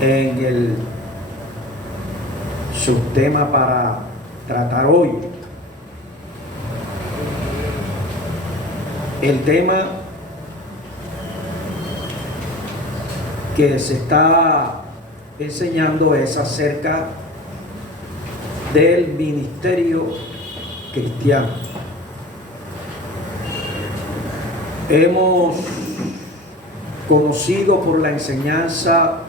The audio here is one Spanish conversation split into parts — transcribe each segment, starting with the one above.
en el subtema para tratar hoy. El tema que se está enseñando es acerca del ministerio cristiano. Hemos conocido por la enseñanza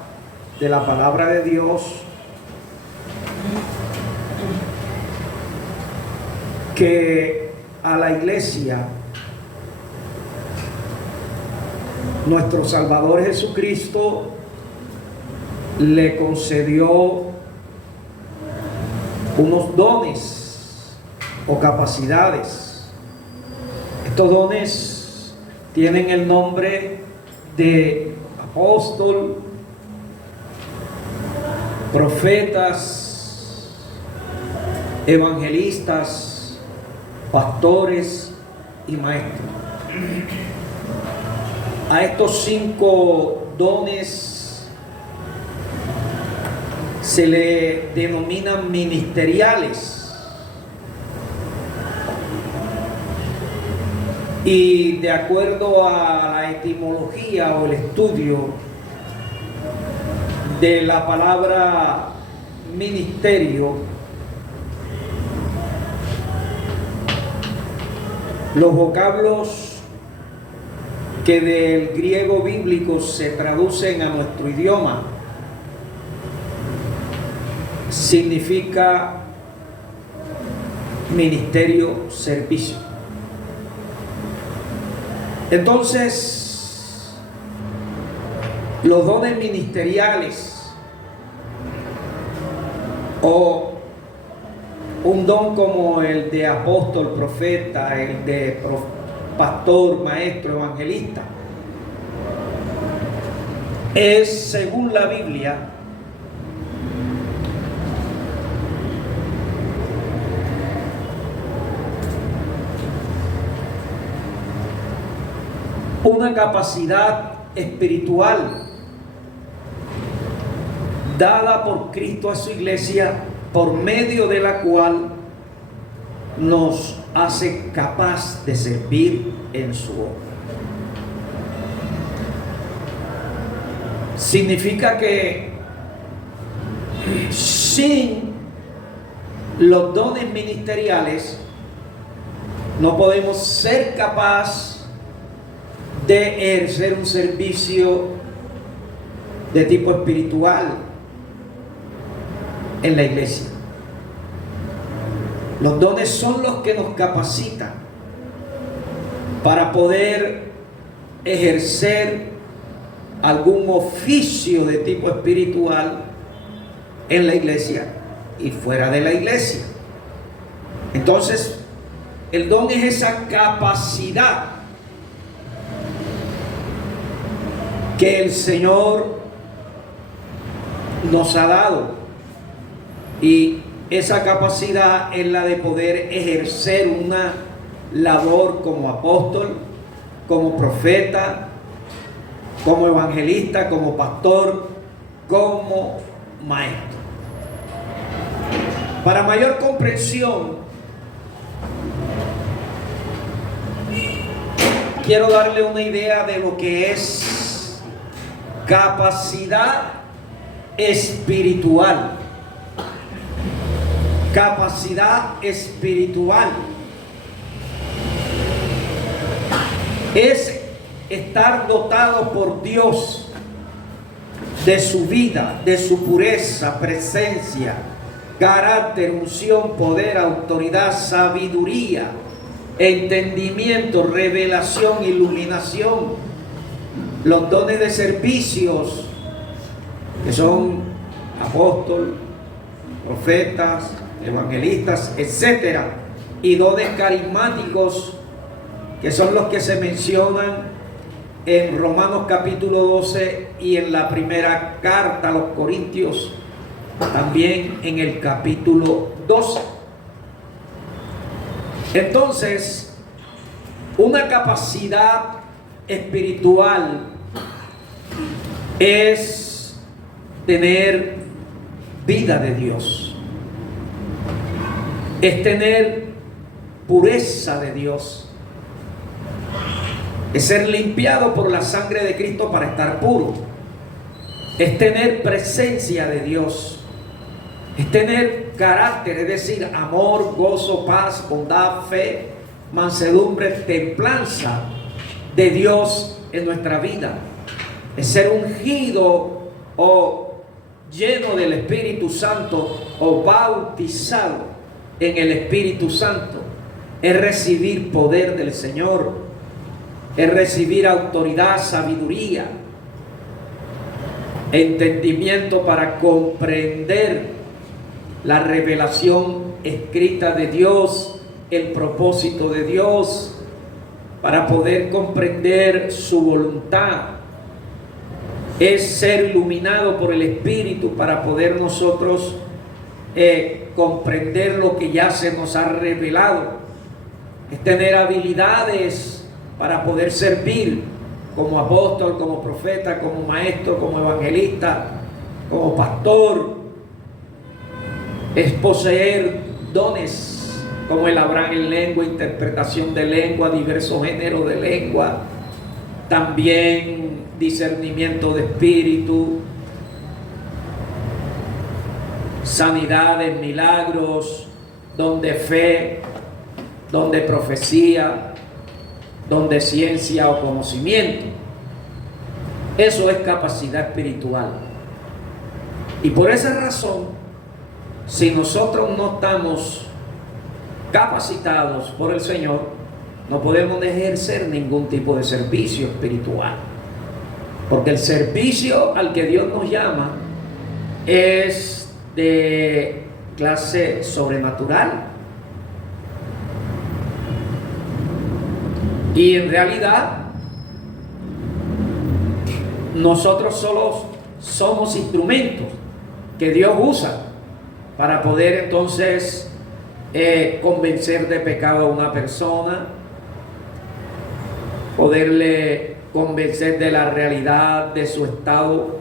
de la palabra de Dios que a la iglesia nuestro Salvador Jesucristo le concedió unos dones o capacidades. Estos dones tienen el nombre de apóstol, profetas, evangelistas, pastores y maestros. A estos 5 dones se le denominan ministeriales. Y de acuerdo a la etimología o el estudio de la palabra ministerio, los vocablos que del griego bíblico se traducen a nuestro idioma significa ministerio, servicio. Entonces, los dones ministeriales o un don como el de apóstol, profeta, el de pastor, maestro, evangelista, es, según la Biblia, una capacidad espiritual dada por Cristo a su iglesia, por medio de la cual nos hace capaz de servir en su obra. Significa que sin los dones ministeriales no podemos ser capaces de ejercer un servicio de tipo espiritual en la iglesia. Los dones son los que nos capacitan para poder ejercer algún oficio de tipo espiritual en la iglesia y fuera de la iglesia. Entonces, el don es esa capacidad que el Señor nos ha dado, y esa capacidad es la de poder ejercer una labor como apóstol, como profeta, como evangelista, como pastor, como maestro. Para mayor comprensión, quiero darle una idea de lo que es capacidad espiritual. Capacidad espiritual es estar dotado por Dios de su vida, de su pureza, presencia, carácter, unción, poder, autoridad, sabiduría, entendimiento, revelación, iluminación, los dones de servicios que son apóstol, profetas, evangelistas, etcétera, y dones carismáticos que son los que se mencionan en Romanos capítulo 12 y en la primera carta a los Corintios, también en el capítulo 12. Entonces, una capacidad espiritual es tener vida de Dios, es tener pureza de Dios, es ser limpiado por la sangre de Cristo para estar puro, es tener presencia de Dios, es tener carácter, es decir, amor, gozo, paz, bondad, fe, mansedumbre, templanza de Dios en nuestra vida. Es ser ungido o lleno del Espíritu Santo o bautizado en el Espíritu Santo. Es recibir poder del Señor, es recibir autoridad, sabiduría, entendimiento para comprender la revelación escrita de Dios, el propósito de Dios, para poder comprender su voluntad. Es ser iluminado por el Espíritu para poder nosotros comprender lo que ya se nos ha revelado. Es tener habilidades para poder servir como apóstol, como profeta, como maestro, como evangelista, como pastor. Es poseer dones como el hablar en lengua, interpretación de lengua, diversos géneros de lengua, también discernimiento de espíritu, sanidades, milagros, don de fe, don de profecía, don de ciencia o conocimiento. Eso es capacidad espiritual. Y por esa razón, si nosotros no estamos capacitados por el Señor, no podemos ejercer ningún tipo de servicio espiritual. Porque el servicio al que Dios nos llama es de clase sobrenatural. Y en realidad, nosotros solo somos instrumentos que Dios usa para poder entonces convencer de pecado a una persona, poderle convencer de la realidad de su estado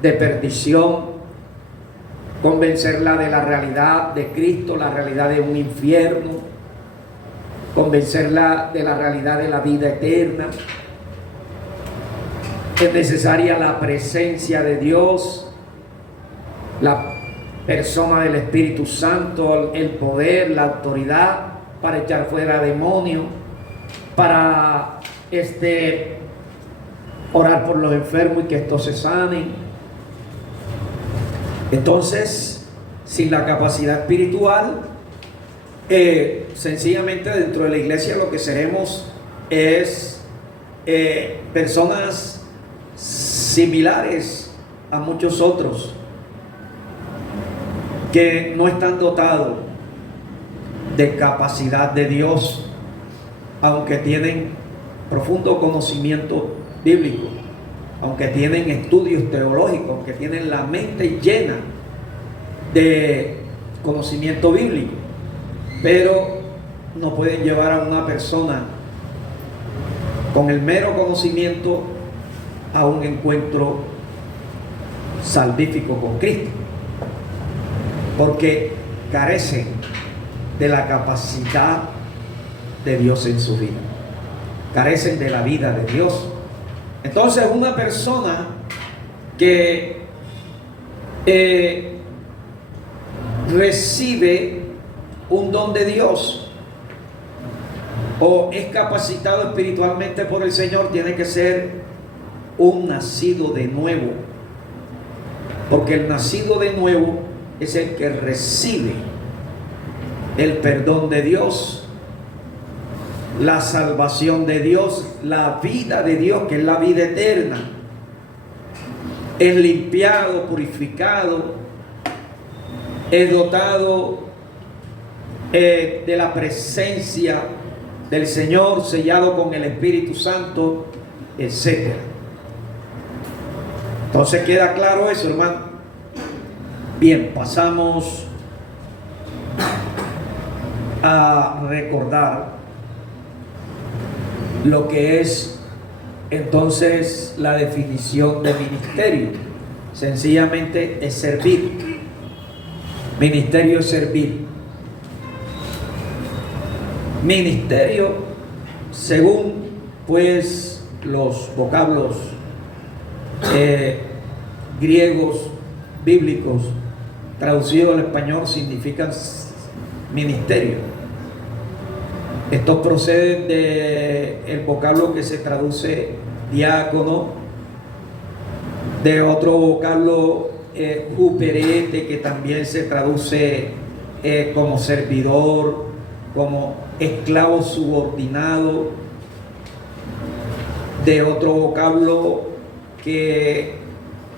de perdición, convencerla de la realidad de Cristo, la realidad de un infierno, convencerla de la realidad de la vida eterna. Es necesaria la presencia de Dios, la persona del Espíritu Santo, el poder, la autoridad para echar fuera demonios, para orar por los enfermos y que estos se sanen. Entonces, sin la capacidad espiritual, sencillamente dentro de la iglesia lo que seremos es personas similares a muchos otros que no están dotados de capacidad de Dios, aunque tienen profundo conocimiento bíblico, aunque tienen estudios teológicos, aunque tienen la mente llena de conocimiento bíblico, pero no pueden llevar a una persona con el mero conocimiento a un encuentro salvífico con Cristo, porque carecen de la capacidad de Dios en su vida, carecen de la vida de Dios. Entonces, una persona que recibe un don de Dios o es capacitado espiritualmente por el Señor, tiene que ser un nacido de nuevo, porque el nacido de nuevo es el que recibe el perdón de Dios, la salvación de Dios, la vida de Dios, que es la vida eterna. Es limpiado, purificado, es dotado de la presencia del Señor, sellado con el Espíritu Santo, etc. Entonces queda claro eso, hermano. Bien, pasamos a recordar lo que es entonces la definición de ministerio. Sencillamente es servir. Ministerio es servir. Ministerio, según pues los vocablos griegos, bíblicos, traducidos al español, significan ministerio. Estos proceden del vocablo que se traduce diácono, de otro vocablo juperete, que también se traduce como servidor, como esclavo subordinado, de otro vocablo que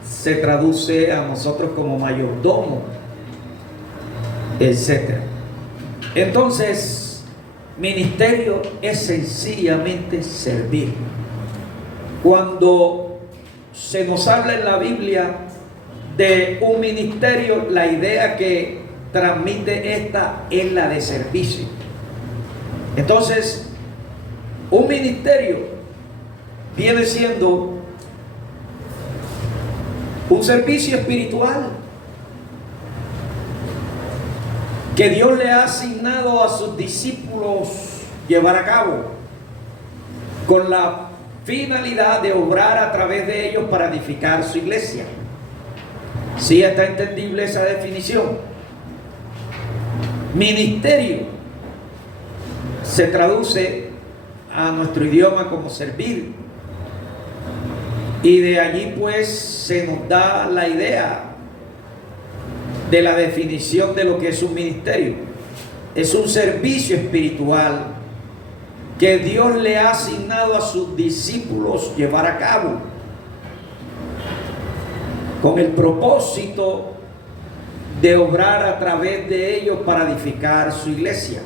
se traduce a nosotros como mayordomo, etc. Entonces, ministerio es sencillamente servir. Cuando se nos habla en la Biblia de un ministerio, la idea que transmite esta es la de servicio. Entonces, un ministerio viene siendo un servicio espiritual que Dios le ha asignado a sus discípulos llevar a cabo, con la finalidad de obrar a través de ellos para edificar su iglesia. ¿Sí está entendible esa definición? Ministerio se traduce a nuestro idioma como servir, y de allí pues se nos da la idea de la definición de lo que es un ministerio. Es un servicio espiritual que Dios le ha asignado a sus discípulos llevar a cabo, con el propósito de obrar a través de ellos para edificar su iglesia.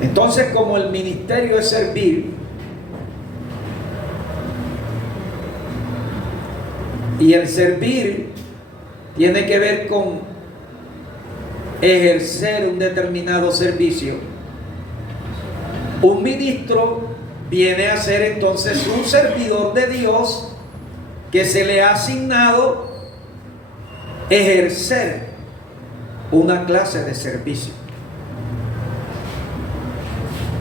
Entonces, como el ministerio es servir, y el servir tiene que ver con ejercer un determinado servicio, un ministro viene a ser entonces un servidor de Dios que se le ha asignado ejercer una clase de servicio.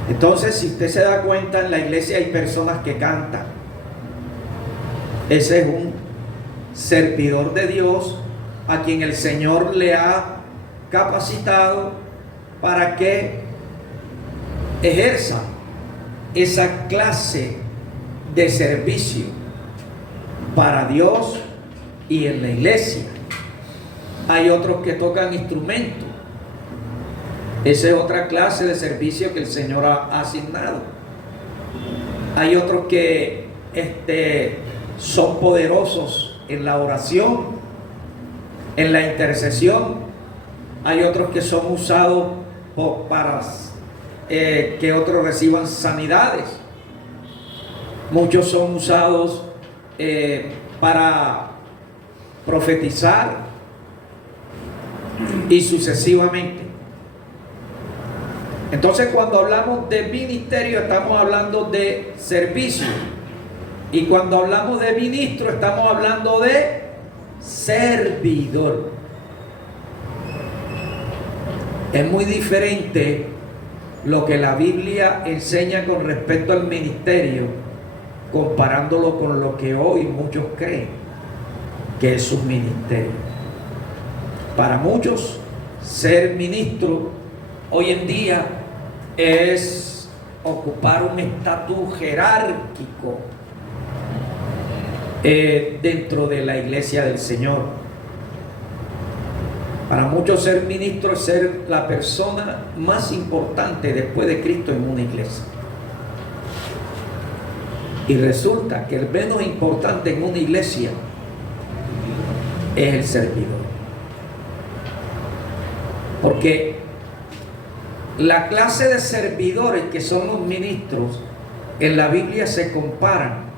Entonces, si usted se da cuenta, en la iglesia hay personas que cantan. Ese es un servidor de Dios a quien el Señor le ha capacitado para que ejerza esa clase de servicio para Dios y en la iglesia. Hay otros que tocan instrumentos. Esa es otra clase de servicio que el Señor ha asignado. Hay otros que son poderosos en la oración, en la intercesión. Hay otros que son usados para que otros reciban sanidades. Muchos son usados para profetizar y sucesivamente. Entonces, cuando hablamos de ministerio, estamos hablando de servicio. Y cuando hablamos de ministro, estamos hablando de servidor. Es muy diferente lo que la Biblia enseña con respecto al ministerio, comparándolo con lo que hoy muchos creen que es un ministerio. Para muchos, ser ministro hoy en día es ocupar un estatus jerárquico dentro de la iglesia del Señor. Para muchos, ser ministro es ser la persona más importante después de Cristo en una iglesia. Y resulta que el menos importante en una iglesia es el servidor. Porque la clase de servidores que son los ministros en la Biblia se comparan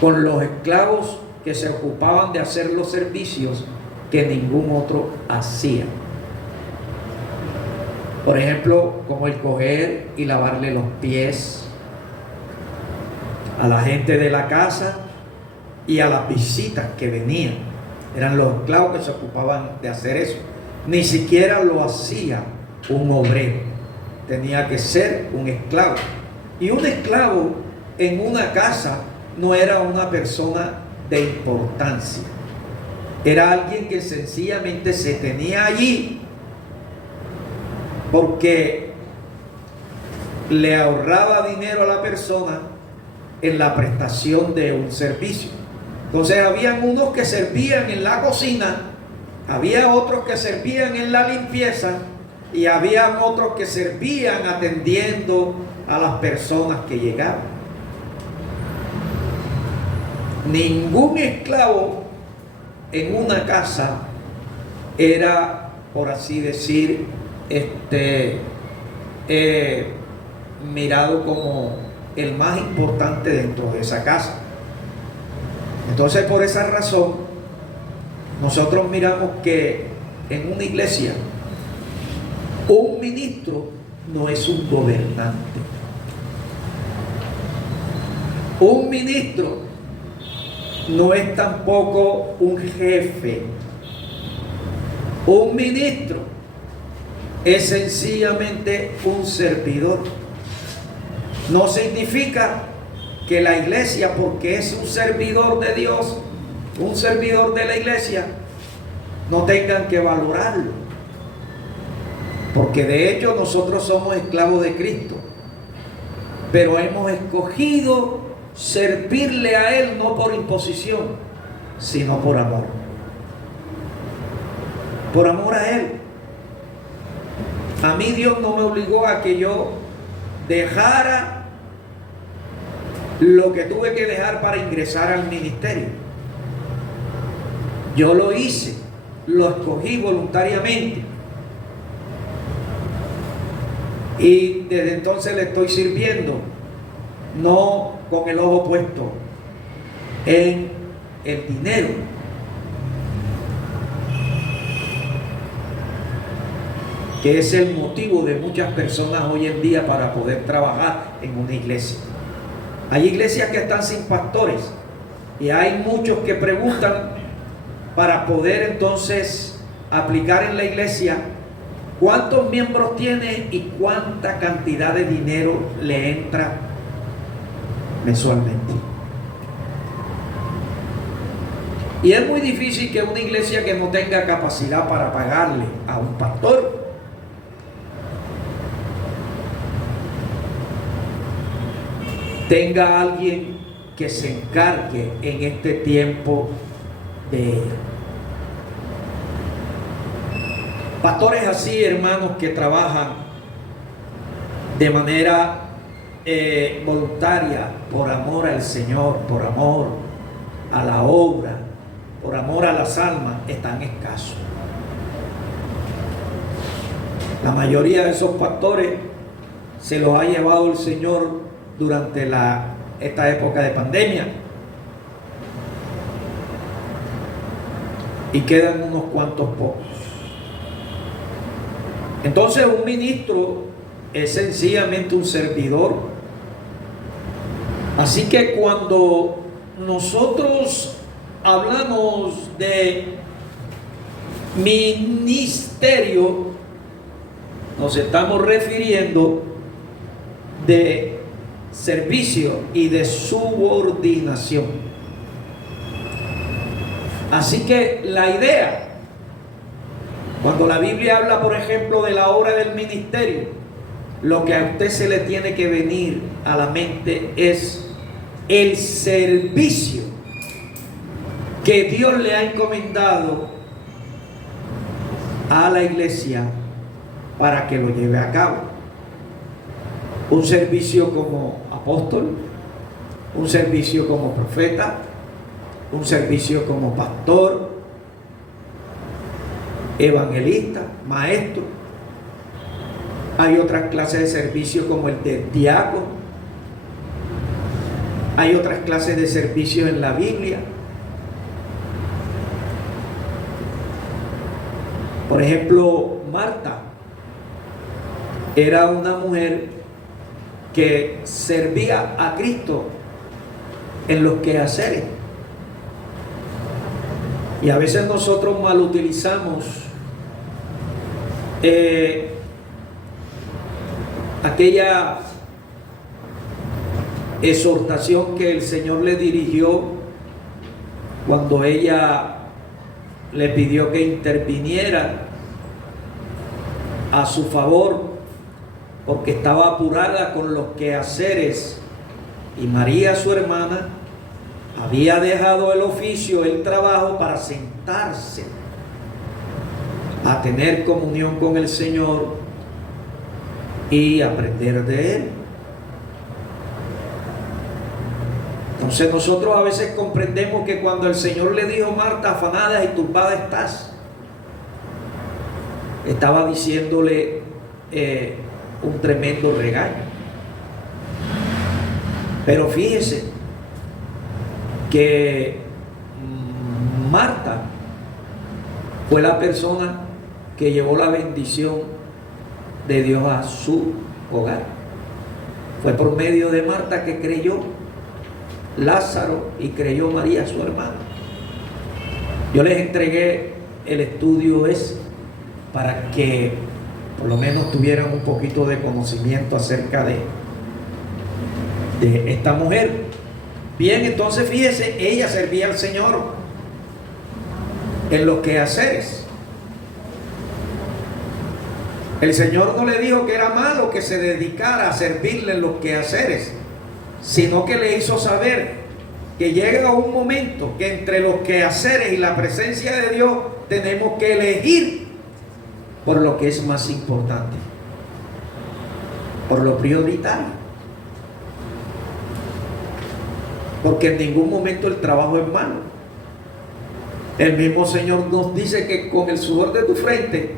con los esclavos que se ocupaban de hacer los servicios que ningún otro hacía. Por ejemplo, como el coger y lavarle los pies a la gente de la casa y a las visitas que venían. Eran los esclavos que se ocupaban de hacer eso. Ni siquiera lo hacía un obrero, tenía que ser un esclavo. Y un esclavo en una casa no era una persona de importancia, era alguien que sencillamente se tenía allí porque le ahorraba dinero a la persona en la prestación de un servicio. Entonces habían unos que servían en la cocina, había otros que servían en la limpieza y habían otros que servían atendiendo a las personas que llegaban. Ningún esclavo en una casa era, por así decir, mirado como el más importante dentro de esa casa. Entonces, por esa razón, nosotros miramos que en una iglesia un ministro no es un gobernante. Un ministro no es tampoco un jefe. Un ministro es sencillamente un servidor. No significa que la iglesia, porque es un servidor de Dios, un servidor de la iglesia, no tengan que valorarlo. Porque de hecho nosotros somos esclavos de Cristo, pero hemos escogido servirle a Él no por imposición, sino por amor. Por amor a Él. A mí Dios no me obligó a que yo dejara lo que tuve que dejar para ingresar al ministerio. Yo lo hice, lo escogí voluntariamente. Y desde entonces le estoy sirviendo, no con el ojo puesto en el dinero, que es el motivo de muchas personas hoy en día para poder trabajar en una iglesia. Hay iglesias que están sin pastores y hay muchos que preguntan para poder entonces aplicar en la iglesia cuántos miembros tiene y cuánta cantidad de dinero le entra mensualmente. Y es muy difícil que una iglesia que no tenga capacidad para pagarle a un pastor tenga alguien que se encargue en este tiempo de ello. Pastores así, hermanos, que trabajan de manera voluntaria, por amor al Señor, por amor a la obra, por amor a las almas, están escasos. La mayoría de esos pastores se los ha llevado el Señor durante esta época de pandemia, y quedan unos cuantos pocos. Entonces un ministro es sencillamente un servidor. Así que cuando nosotros hablamos de ministerio, nos estamos refiriendo de servicio y de subordinación. Así que la idea, cuando la Biblia habla, por ejemplo, de la obra del ministerio, lo que a usted se le tiene que venir a la mente es el servicio que Dios le ha encomendado a la iglesia para que lo lleve a cabo. Un servicio como apóstol, un servicio como profeta, un servicio como pastor, evangelista, maestro. Hay otras clases de servicio como el de diácono. Hay otras clases de servicio en la Biblia. Por ejemplo, Marta era una mujer que servía a Cristo en los quehaceres. Y a veces nosotros mal utilizamos aquella exhortación que el Señor le dirigió cuando ella le pidió que interviniera a su favor porque estaba apurada con los quehaceres, y María, su hermana, había dejado el oficio, el trabajo, para sentarse a tener comunión con el Señor y aprender de Él. Entonces nosotros a veces comprendemos que cuando el Señor le dijo: Marta, afanada y turbada estás, estaba diciéndole un tremendo regaño. Pero fíjese que Marta fue la persona que llevó la bendición de Dios a su hogar. Fue por medio de Marta que creyó Lázaro y creyó María, su hermana. Yo les entregué el estudio ese para que por lo menos tuvieran un poquito de conocimiento acerca de esta mujer. Bien, entonces fíjese, ella servía al Señor en los quehaceres. El Señor no le dijo que era malo que se dedicara a servirle en los quehaceres, sino que le hizo saber que llega un momento que entre los quehaceres y la presencia de Dios tenemos que elegir por lo que es más importante, por lo prioritario. Porque en ningún momento el trabajo es malo. El mismo Señor nos dice que con el sudor de tu frente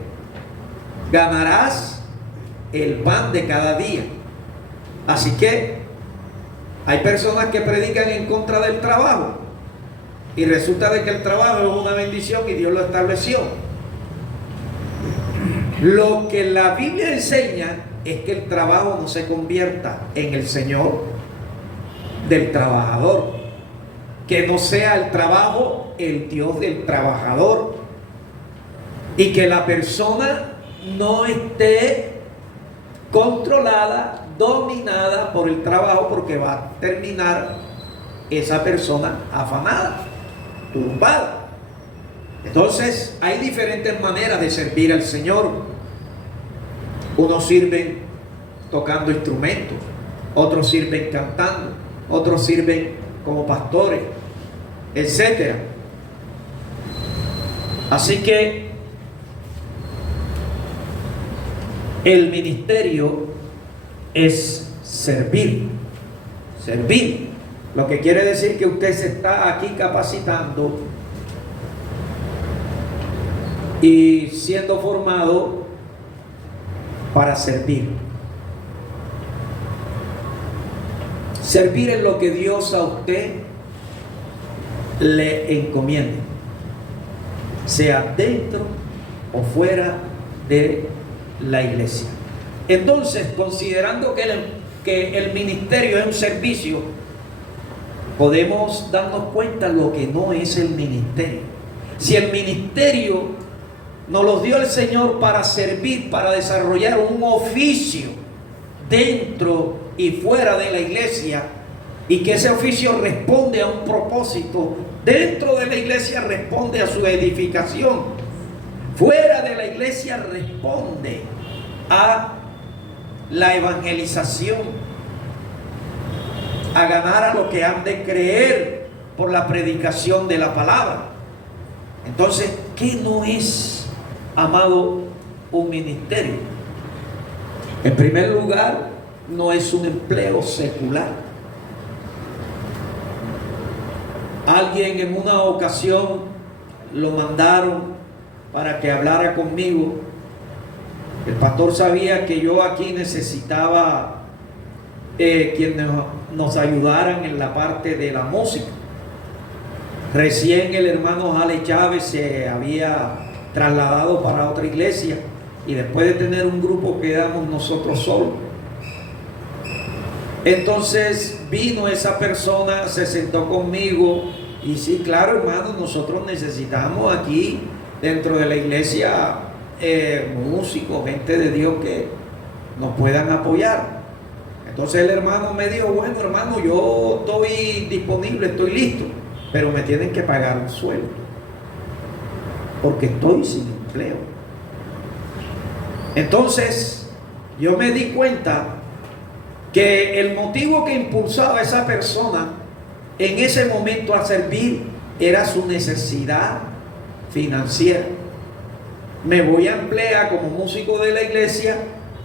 ganarás el pan de cada día. Así que hay personas que predican en contra del trabajo y resulta de que el trabajo es una bendición y Dios lo estableció. Lo que la Biblia enseña es que el trabajo no se convierta en el Señor del trabajador, que no sea el trabajo el Dios del trabajador, y que la persona no esté controlada, dominada por el trabajo, porque va a terminar esa persona afanada, turbada. Entonces hay diferentes maneras de servir al Señor. Unos sirven tocando instrumentos, otros sirven cantando, otros sirven como pastores, etc. Así que el ministerio es servir. Servir. Lo que quiere decir que usted se está aquí capacitando y siendo formado para servir. Servir es lo que Dios a usted le encomienda, sea dentro o fuera de la iglesia. Entonces, considerando que el ministerio es un servicio, podemos darnos cuenta lo que no es el ministerio. Si el ministerio nos lo dio el Señor para servir, para desarrollar un oficio dentro y fuera de la iglesia, y que ese oficio responde a un propósito dentro de la iglesia, responde a su edificación, fuera de la iglesia responde a la evangelización, a ganar a los que han de creer por la predicación de la palabra. Entonces, ¿qué no es, amado, un ministerio? En primer lugar, no es un empleo secular. Alguien en una ocasión lo mandaron para que hablara conmigo. El pastor sabía que yo aquí necesitaba quienes nos ayudaran en la parte de la música. Recién el hermano Jale Chávez se había trasladado para otra iglesia y después de tener un grupo quedamos nosotros solos. Entonces vino esa persona, se sentó conmigo Y sí, claro, hermano, nosotros necesitamos aquí dentro de la iglesia músicos, gente de Dios que nos puedan apoyar. Entonces el hermano me dijo, bueno, hermano, yo estoy disponible, estoy listo, pero me tienen que pagar un sueldo, porque estoy sin empleo. Entonces yo me di cuenta que el motivo que impulsaba a esa persona en ese momento a servir era su necesidad financiera. Me voy a emplear como músico de la iglesia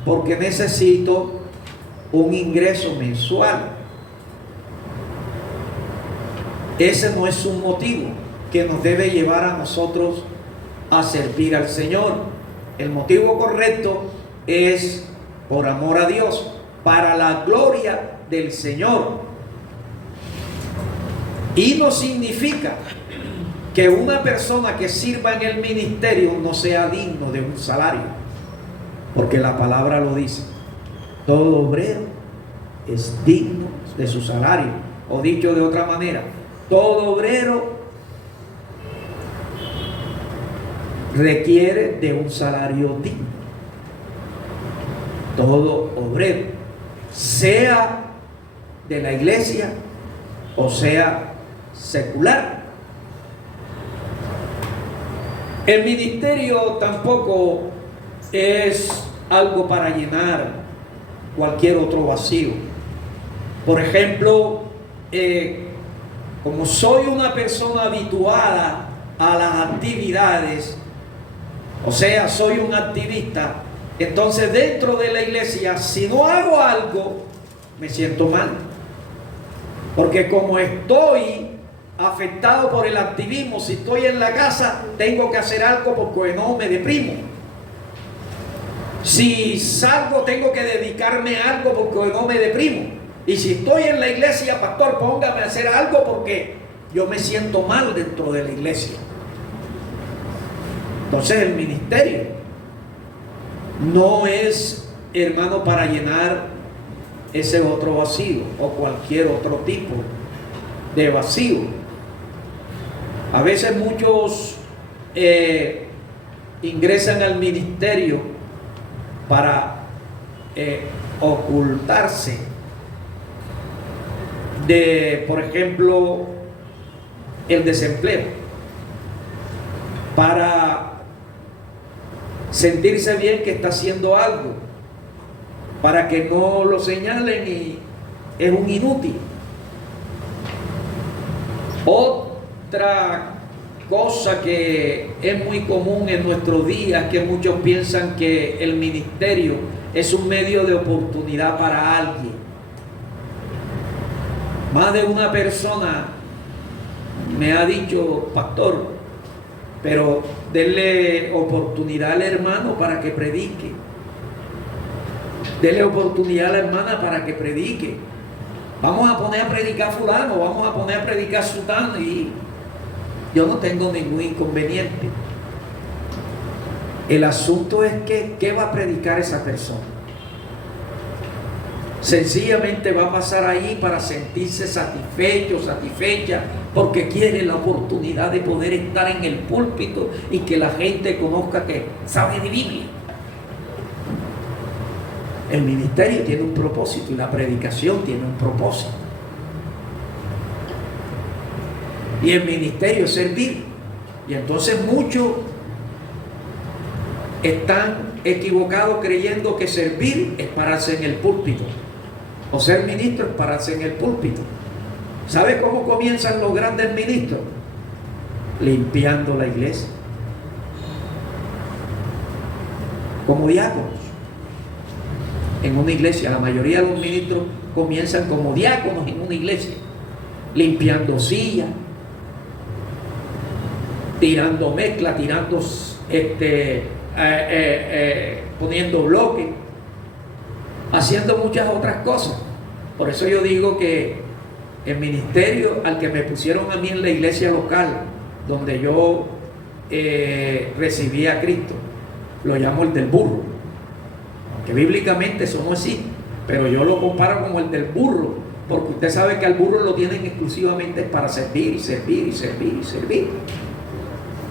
porque necesito un ingreso mensual. Ese no es un motivo que nos debe llevar a nosotros a servir al Señor. El motivo correcto es por amor a Dios, para la gloria del Señor. Y no significa que una persona que sirva en el ministerio no sea digno de un salario, porque la palabra lo dice: todo obrero es digno de su salario. O dicho de otra manera, todo obrero requiere de un salario digno. Todo obrero, sea de la iglesia o sea secular. El ministerio tampoco es algo para llenar cualquier otro vacío. Por ejemplo, como soy una persona habituada a las actividades, o sea, soy un activista, entonces dentro de la iglesia, si no hago algo, me siento mal. Porque como estoy afectado por el activismo, si estoy en la casa, tengo que hacer algo porque no me deprimo. Si salgo, tengo que dedicarme a algo porque no me deprimo. Y si estoy en la iglesia, pastor, póngame a hacer algo porque yo me siento mal dentro de la iglesia. Entonces el ministerio no es, hermano, para llenar ese otro vacío o cualquier otro tipo de vacío. A veces muchos ingresan al ministerio para ocultarse de, por ejemplo, el desempleo, para sentirse bien que está haciendo algo, para que no lo señalen y es un inútil. Otra cosa que es muy común en nuestros días, que muchos piensan que el ministerio es un medio de oportunidad para alguien. Más de una persona me ha dicho, pastor, pero denle oportunidad al hermano para que predique. Denle oportunidad a la hermana para que predique. Vamos a poner a predicar fulano, vamos a poner a predicar sutano, y yo no tengo ningún inconveniente. El asunto es que, ¿qué va a predicar esa persona? Sencillamente va a pasar ahí para sentirse satisfecho, satisfecha, porque quiere la oportunidad de poder estar en el púlpito y que la gente conozca que sabe de Biblia. El ministerio tiene un propósito y la predicación tiene un propósito. Y el ministerio es servir. Y entonces muchos están equivocados creyendo que servir es pararse en el púlpito. O ser ministro es pararse en el púlpito. ¿Sabe cómo comienzan los grandes ministros? Limpiando la iglesia. Como diáconos. En una iglesia, la mayoría de los ministros comienzan como diáconos en una iglesia, limpiando sillas, tirando mezcla, tirando, poniendo bloques, haciendo muchas otras cosas. Por eso yo digo que el ministerio al que me pusieron a mí en la iglesia local, donde yo recibí a Cristo, lo llamo el del burro. Que bíblicamente eso no existe, pero yo lo comparo como el del burro, porque usted sabe que al burro lo tienen exclusivamente para servir y servir y servir y servir.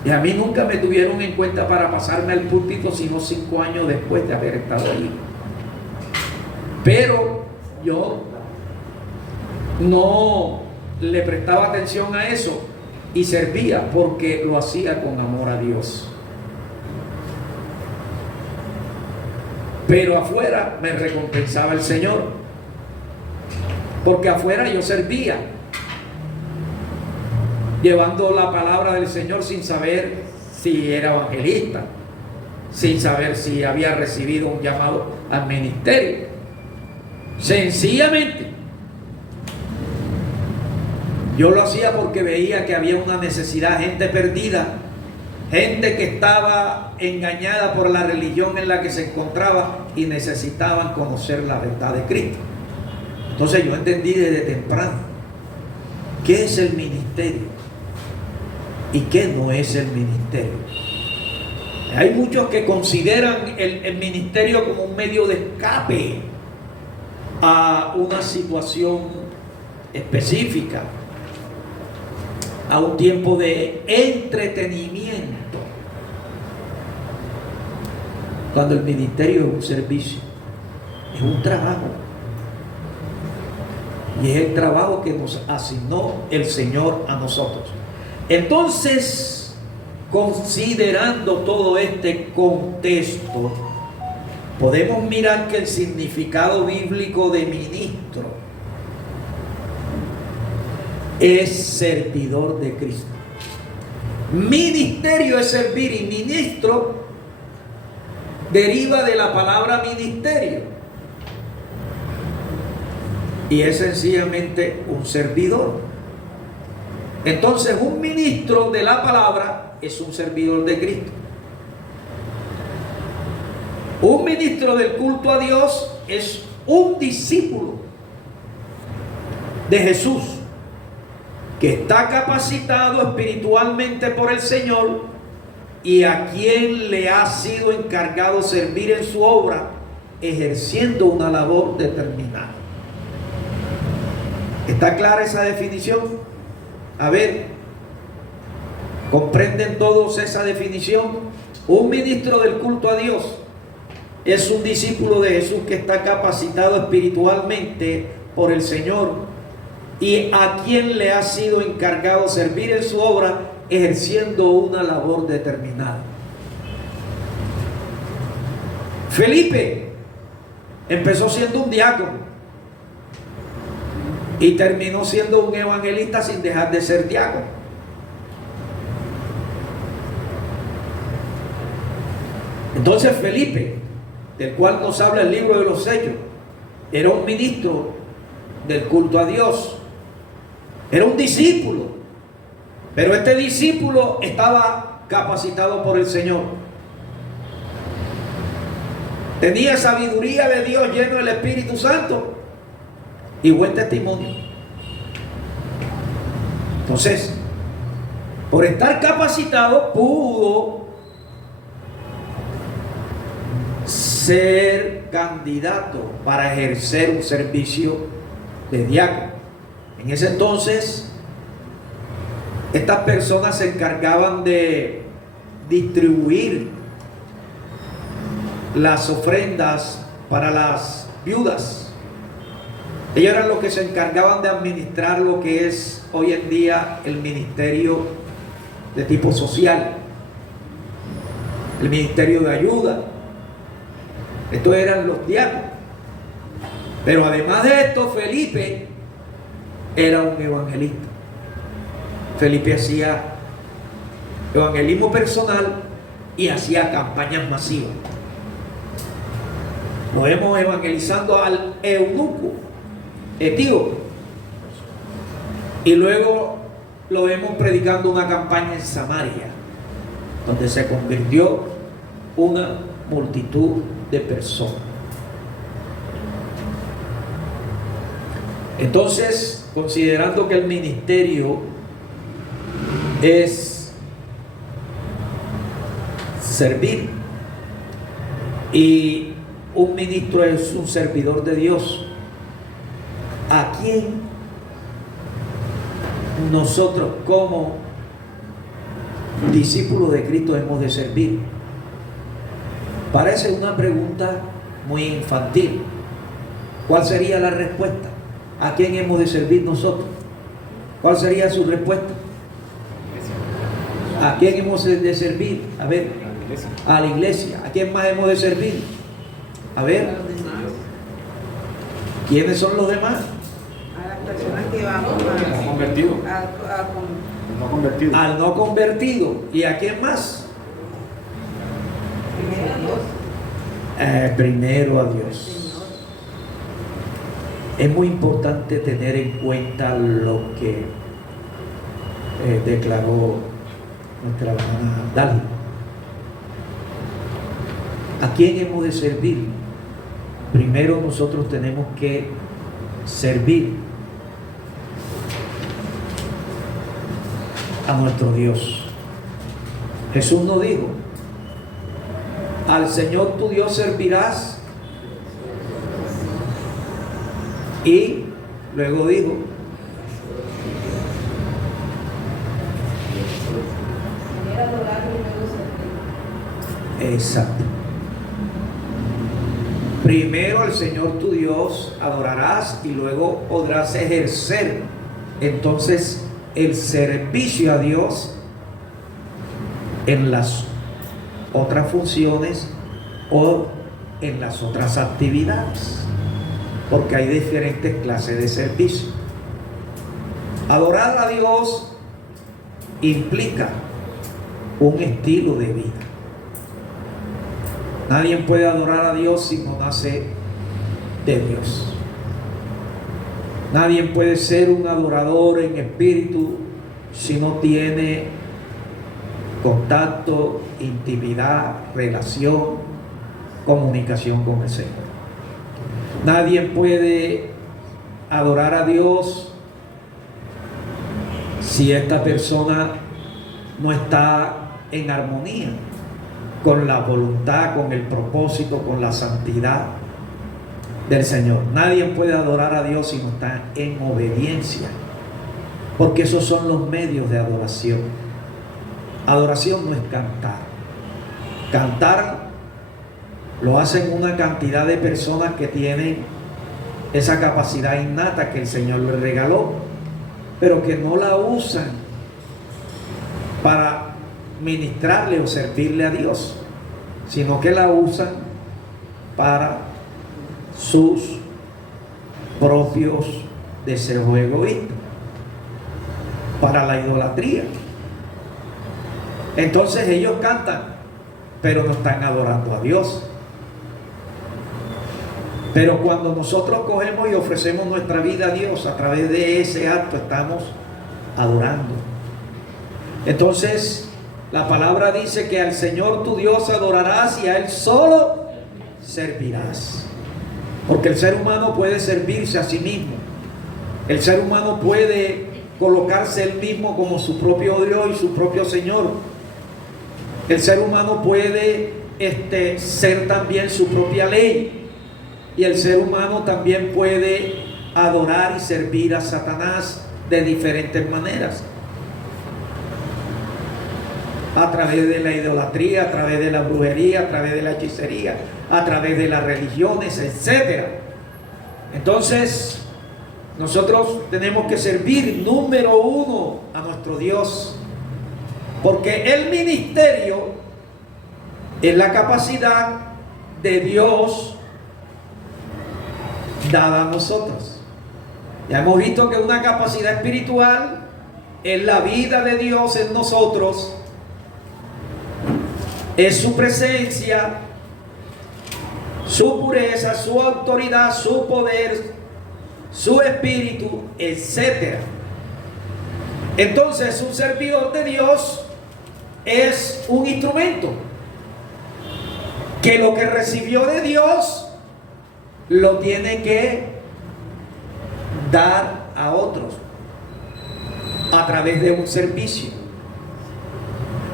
Y a mí nunca me tuvieron en cuenta para pasarme al púlpito, sino 5 años después de haber estado allí. Pero yo no le prestaba atención a eso y servía porque lo hacía con amor a Dios. Pero afuera me recompensaba el Señor, porque afuera yo servía, llevando la palabra del Señor sin saber si era evangelista, sin saber si había recibido un llamado al ministerio. Sencillamente yo lo hacía porque veía que había una necesidad, gente perdida, gente que estaba engañada por la religión en la que se encontraba y necesitaban conocer la verdad de Cristo. Entonces yo entendí desde temprano qué es el ministerio y qué no es el ministerio. Hay muchos que consideran el ministerio como un medio de escape a una situación específica, a un tiempo de entretenimiento, cuando el ministerio es un servicio, es un trabajo, y es el trabajo que nos asignó el Señor a nosotros. Entonces, considerando todo este contexto, podemos mirar que el significado bíblico de ministro es servidor de Cristo. Ministerio es servir y ministro deriva de la palabra ministerio y es sencillamente un servidor. Entonces, un ministro de la palabra es un servidor de Cristo. Un ministro del culto a Dios es un discípulo de Jesús que está capacitado espiritualmente por el Señor y a quien le ha sido encargado servir en su obra, ejerciendo una labor determinada. ¿Está clara esa definición? A ver, ¿comprenden todos esa definición? Un ministro del culto a Dios es un discípulo de Jesús que está capacitado espiritualmente por el Señor y a quien le ha sido encargado servir en su obra, ejerciendo una labor determinada. Felipe empezó siendo un diácono y terminó siendo un evangelista sin dejar de ser diácono. Entonces Felipe, del cual nos habla el libro de los Hechos, era un ministro del culto a Dios, era un discípulo, pero este discípulo estaba capacitado por el Señor, tenía sabiduría de Dios, lleno del Espíritu Santo y buen testimonio. Entonces, por estar capacitado, pudo ser candidato para ejercer un servicio de diácono. En ese entonces, estas personas se encargaban de distribuir las ofrendas para las viudas. Ellos eran los que se encargaban de administrar lo que es hoy en día el ministerio de tipo social, el ministerio de ayuda. Estos eran los diáconos. Pero además de esto, Felipe era un evangelista. Felipe hacía evangelismo personal y hacía campañas masivas. Lo vemos evangelizando al eunuco etíope y luego lo vemos predicando una campaña en Samaria, donde se convirtió una multitud de personas. Entonces, considerando que el ministerio es servir y un ministro es un servidor de Dios, ¿A quién nosotros como discípulos de Cristo hemos de servir? Parece una pregunta muy infantil. ¿Cuál sería la respuesta? ¿A quién hemos de servir nosotros? ¿Cuál sería su respuesta? ¿A quién hemos de servir? A ver, a la iglesia. ¿A quién más hemos de servir? A ver, ¿quiénes son los demás? A las personas que vamos No convertido. No convertido. Al no convertido. ¿Y a quién más? Primero a Dios. Es muy importante tener en cuenta lo que declaró nuestra hermana Dalia. ¿A quién hemos de servir? Primero nosotros tenemos que servir a nuestro Dios. Jesús nos dijo: al Señor tu Dios servirás. Y luego dijo: exacto. Primero al Señor tu Dios adorarás y luego podrás ejercer entonces el servicio a Dios en las otras funciones o en las otras actividades, porque hay diferentes clases de servicio. Adorar a Dios implica un estilo de vida. Nadie puede adorar a Dios si no nace de Dios. Nadie puede ser un adorador en espíritu si no tiene contacto, intimidad, relación, comunicación con el Señor. Nadie puede adorar a Dios si esta persona no está en armonía con la voluntad, con el propósito, con la santidad del Señor. Nadie puede adorar a Dios si no está en obediencia, porque esos son los medios de adoración. Adoración no es cantar. Cantar lo hacen una cantidad de personas que tienen esa capacidad innata que el Señor les regaló, pero que no la usan para ministrarle o servirle a Dios, sino que la usan para sus propios deseos egoístas, para la idolatría. Entonces ellos cantan, pero no están adorando a Dios. Pero cuando nosotros cogemos y ofrecemos nuestra vida a Dios, a través de ese acto estamos adorando. Entonces la palabra dice que al Señor tu Dios adorarás y a Él solo servirás. Porque el ser humano puede servirse a sí mismo. El ser humano puede colocarse él mismo como su propio Dios y su propio Señor. El ser humano puede ser también su propia ley. Y el ser humano también puede adorar y servir a Satanás de diferentes maneras. A través de la idolatría, a través de la brujería, a través de la hechicería, a través de las religiones, etc. Entonces, nosotros tenemos que servir, número uno, a nuestro Dios. Porque el ministerio es la capacidad de Dios dada a nosotros. Ya hemos visto que una capacidad espiritual es la vida de Dios en nosotros, es su presencia, su pureza, su autoridad, su poder, su espíritu, etc. Entonces, un servidor de Dios es un instrumento que lo que recibió de Dios lo tiene que dar a otros a través de un servicio.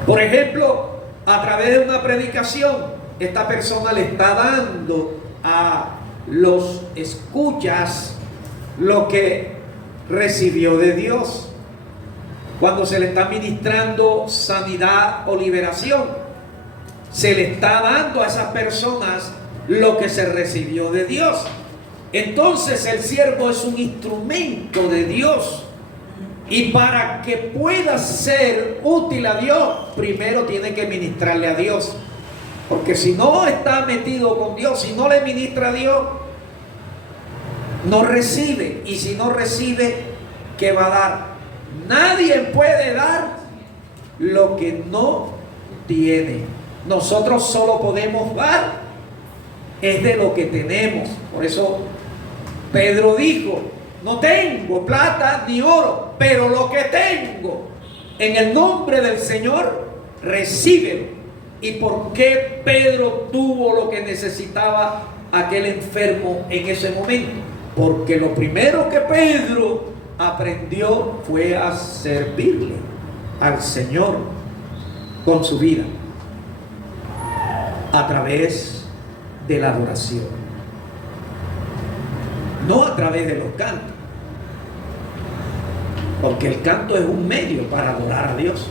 Por ejemplo, a través de una predicación, esta persona le está dando a los escuchas lo que recibió de Dios. Cuando se le está ministrando sanidad o liberación, se le está dando a esas personas lo que se recibió de Dios. Entonces el siervo es un instrumento de Dios, y para que pueda ser útil a Dios, primero tiene que ministrarle a Dios, porque si no está metido con Dios, si no le ministra a Dios, no recibe. Y si no recibe, ¿qué va a dar? Nadie puede dar lo que no tiene. Nosotros solo podemos dar es de lo que tenemos. Por eso Pedro dijo: no tengo plata ni oro, pero lo que tengo, en el nombre del Señor, recíbelo. ¿Y por qué Pedro tuvo lo que necesitaba aquel enfermo en ese momento? Porque lo primero que Pedro aprendió fue a servirle al Señor con su vida, a través de la adoración, no a través de los cantos, porque el canto es un medio para adorar a Dios.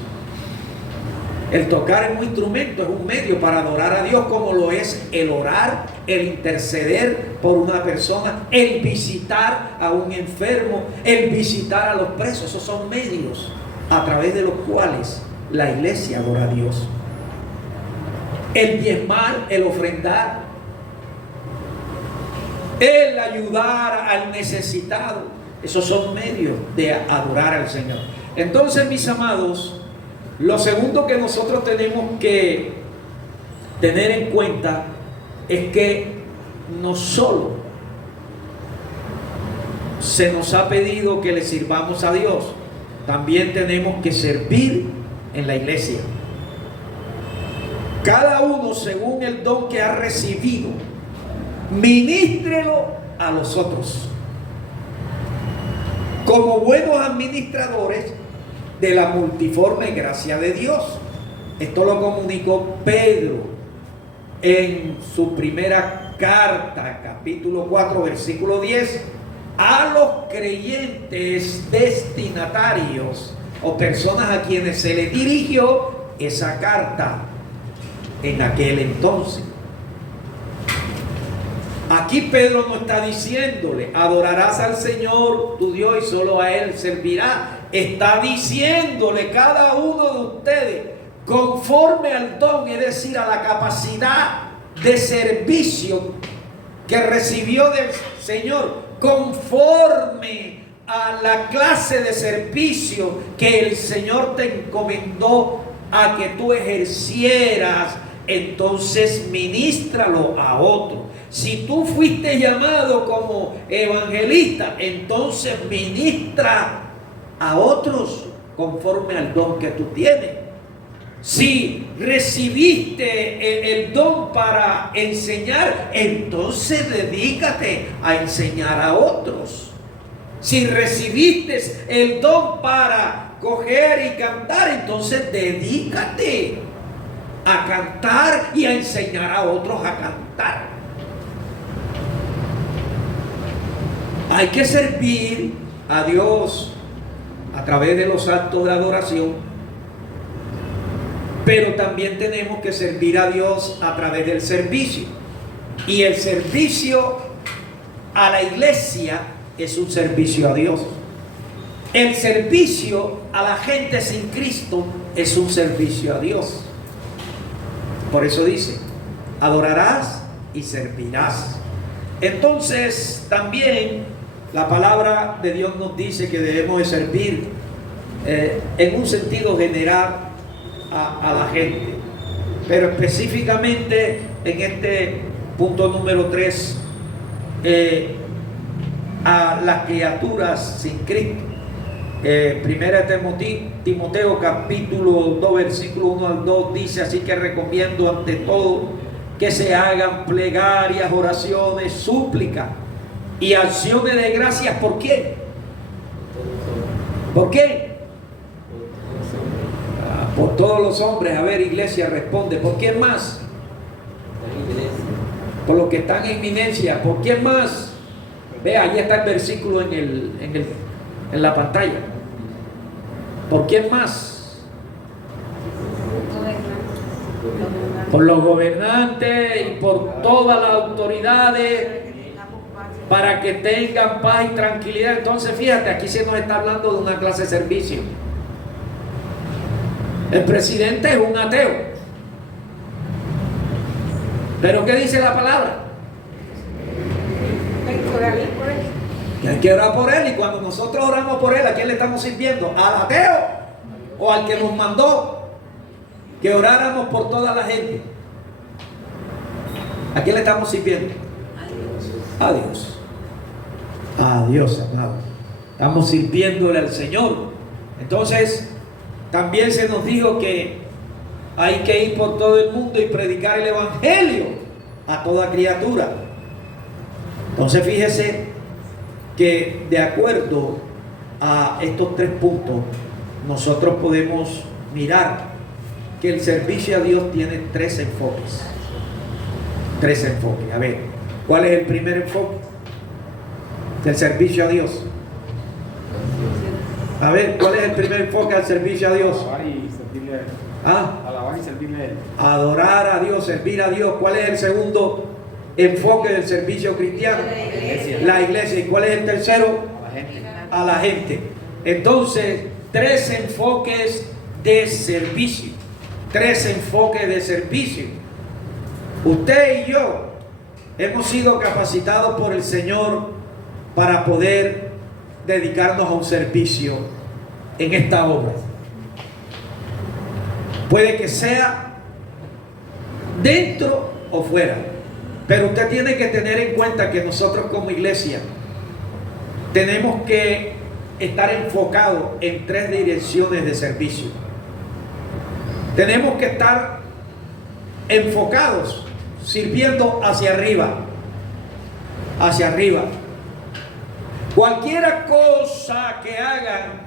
El tocar en un instrumento es un medio para adorar a Dios, como lo es el orar, el interceder por una persona, el visitar a un enfermo, el visitar a los presos. Esos son medios a través de los cuales la iglesia adora a Dios. El diezmar, el ofrendar, el ayudar al necesitado, esos son medios de adorar al Señor. Entonces, mis amados, lo segundo que nosotros tenemos que tener en cuenta es que no solo se nos ha pedido que le sirvamos a Dios, también tenemos que servir en la iglesia. Cada uno según el don que ha recibido, ministrelo a los otros, como buenos administradores de la multiforme gracia de Dios. Esto lo comunicó Pedro en su primera carta, capítulo 4, versículo 10, a los creyentes destinatarios o personas a quienes se les dirigió esa carta en aquel entonces. Aquí Pedro no está diciéndole: adorarás al Señor tu Dios y solo a Él servirás. Está diciéndole: cada uno de ustedes, conforme al don, es decir, a la capacidad de servicio que recibió del Señor, conforme a la clase de servicio que el Señor te encomendó a que tú ejercieras, entonces ministralo a otro. Si tú fuiste llamado como evangelista, entonces ministra a otros conforme al don que tú tienes. Si recibiste el don para enseñar, entonces dedícate a enseñar a otros. Si recibiste el don para coger y cantar, entonces dedícate a cantar y a enseñar a otros a cantar. Hay que servir a Dios a través de los actos de adoración, pero también tenemos que servir a Dios a través del servicio. Y el servicio a la iglesia es un servicio a Dios. El servicio a la gente sin Cristo es un servicio a Dios. Por eso dice: adorarás y servirás. Entonces también la palabra de Dios nos dice que debemos de servir en un sentido general a la gente, pero específicamente en este punto número 3, a las criaturas sin Cristo. Primera Timoteo capítulo 2 versículo 1 al 2 dice: así que recomiendo ante todo que se hagan plegarias, oraciones, súplicas y acciones de gracias. ¿Por quién? ¿Por qué? Por todos los hombres. A ver, iglesia, responde. ¿Por quién más? Por los que están en eminencia. ¿Por quién más? Vea, ahí está el versículo en la pantalla. ¿Por quién más? Por los gobernantes y por todas las autoridades, para que tengan paz y tranquilidad. Entonces fíjate, aquí se nos está hablando de una clase de servicio. El presidente es un ateo, pero ¿qué dice la palabra? Que hay que orar por él. Y cuando nosotros oramos por él, ¿a quién le estamos sirviendo? ¿Al ateo o al que nos mandó que oráramos por toda la gente? ¿A quién le estamos sirviendo? A Dios. A Dios, amado. Estamos sirviéndole al Señor. Entonces, también se nos dijo que hay que ir por todo el mundo y predicar el evangelio a toda criatura. Entonces, fíjese que de acuerdo a estos 3 puntos, nosotros podemos mirar que el servicio a Dios tiene 3 enfoques. 3 enfoques. A ver, ¿cuál es el primer enfoque del servicio a Dios? A ver, ¿cuál es el primer enfoque al servicio a Dios? Alabar y servirle a Él. Alabar y servirle a Él. Adorar a Dios, servir a Dios. ¿Cuál es el segundo enfoque del servicio cristiano? La iglesia. ¿Y cuál es el tercero? A la gente. Entonces, 3 enfoques de servicio. 3 enfoques de servicio. Usted y yo hemos sido capacitados por el Señor para poder dedicarnos a un servicio en esta obra. Puede que sea dentro o fuera, pero usted tiene que tener en cuenta que nosotros como iglesia tenemos que estar enfocados en 3 direcciones de servicio. Tenemos que estar enfocados sirviendo hacia arriba. Hacia arriba. Cualquier cosa que hagan,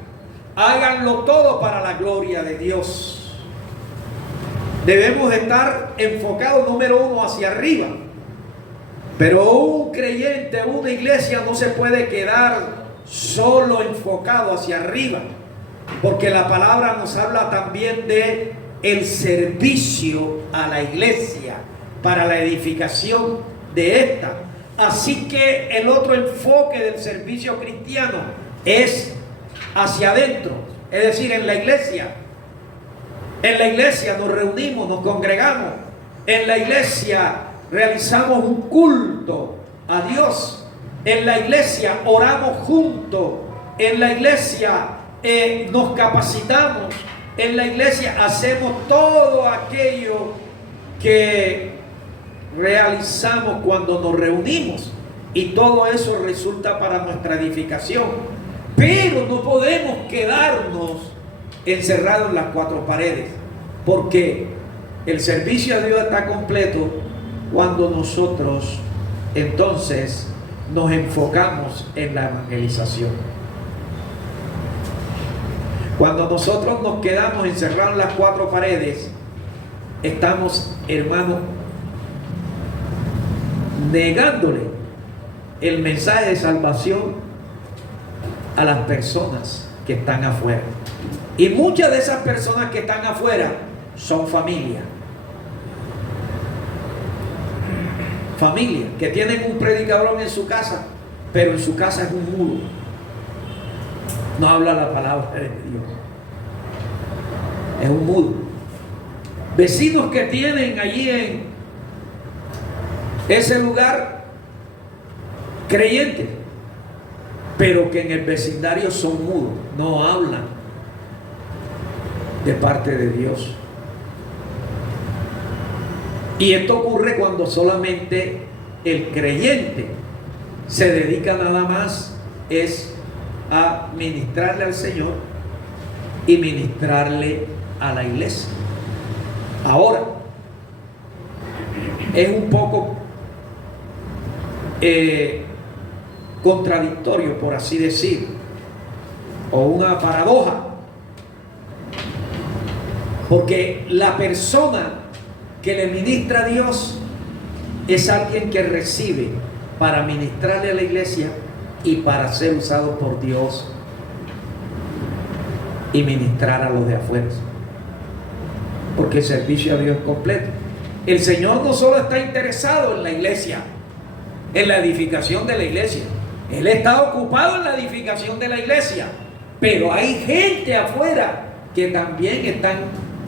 háganlo todo para la gloria de Dios. Debemos estar enfocados, número 1, hacia arriba. Pero un creyente, una iglesia no se puede quedar solo enfocado hacia arriba, porque la palabra nos habla también de el servicio a la iglesia para la edificación de esta. Así que el otro enfoque del servicio cristiano es hacia adentro, es decir, en la iglesia. En la iglesia nos reunimos, nos congregamos. En la iglesia realizamos un culto a Dios. En la iglesia oramos juntos. En la iglesia nos capacitamos. En la iglesia hacemos todo aquello que realizamos cuando nos reunimos, y todo eso resulta para nuestra edificación. Pero no podemos quedarnos encerrados en las 4 paredes, porque el servicio a Dios está completo cuando nosotros entonces nos enfocamos en la evangelización. Cuando nosotros nos quedamos encerrados en las 4 paredes, estamos, hermanos, negándole el mensaje de salvación a las personas que están afuera. Y muchas de esas personas que están afuera son familia. Familia que tienen un predicador en su casa, pero en su casa es un mudo. No habla la palabra de Dios. Es un mudo. Vecinos que tienen allí en ese lugar creyentes, pero que en el vecindario son mudos, no hablan de parte de Dios. Y esto ocurre cuando solamente el creyente se dedica nada más es a ministrarle al Señor y ministrarle a la iglesia. Ahora, es un poco contradictorio, por así decir, o una paradoja, porque la persona que le ministra a Dios es alguien que recibe para ministrarle a la iglesia y para ser usado por Dios y ministrar a los de afuera, porque el servicio a Dios es completo. El Señor no solo está interesado en la iglesia, en la edificación de la iglesia. Él está ocupado en la edificación de la iglesia, pero hay gente afuera que también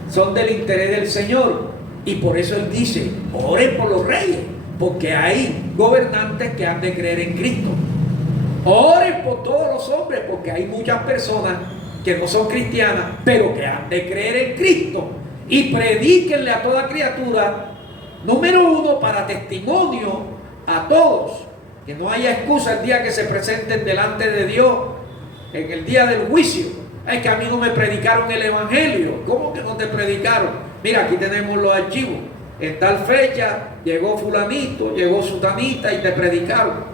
son del interés del Señor, y por eso Él dice: oren por los reyes, porque hay gobernantes que han de creer en Cristo. Oren por todos los hombres, porque hay muchas personas que no son cristianas, pero que han de creer en Cristo. Y predíquenle a toda criatura, número uno, para testimonio a todos, que no haya excusa el día que se presenten delante de Dios, en el día del juicio. Es que a mí no me predicaron el evangelio. ¿Cómo que no te predicaron? Mira, aquí tenemos los archivos. En tal fecha llegó fulanito, llegó sutanita y te predicaron.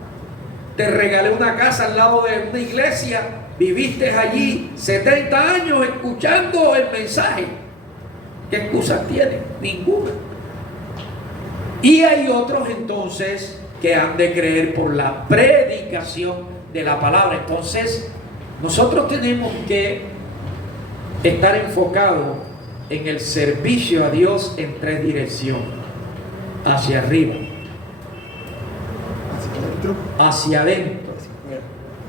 Te regalé una casa al lado de una iglesia, viviste allí 70 años escuchando el mensaje. ¿Qué excusas tienen? Ninguna. Y hay otros entonces que han de creer por la predicación de la palabra. Entonces nosotros tenemos que estar enfocados en el servicio a Dios en tres direcciones: hacia arriba, hacia adentro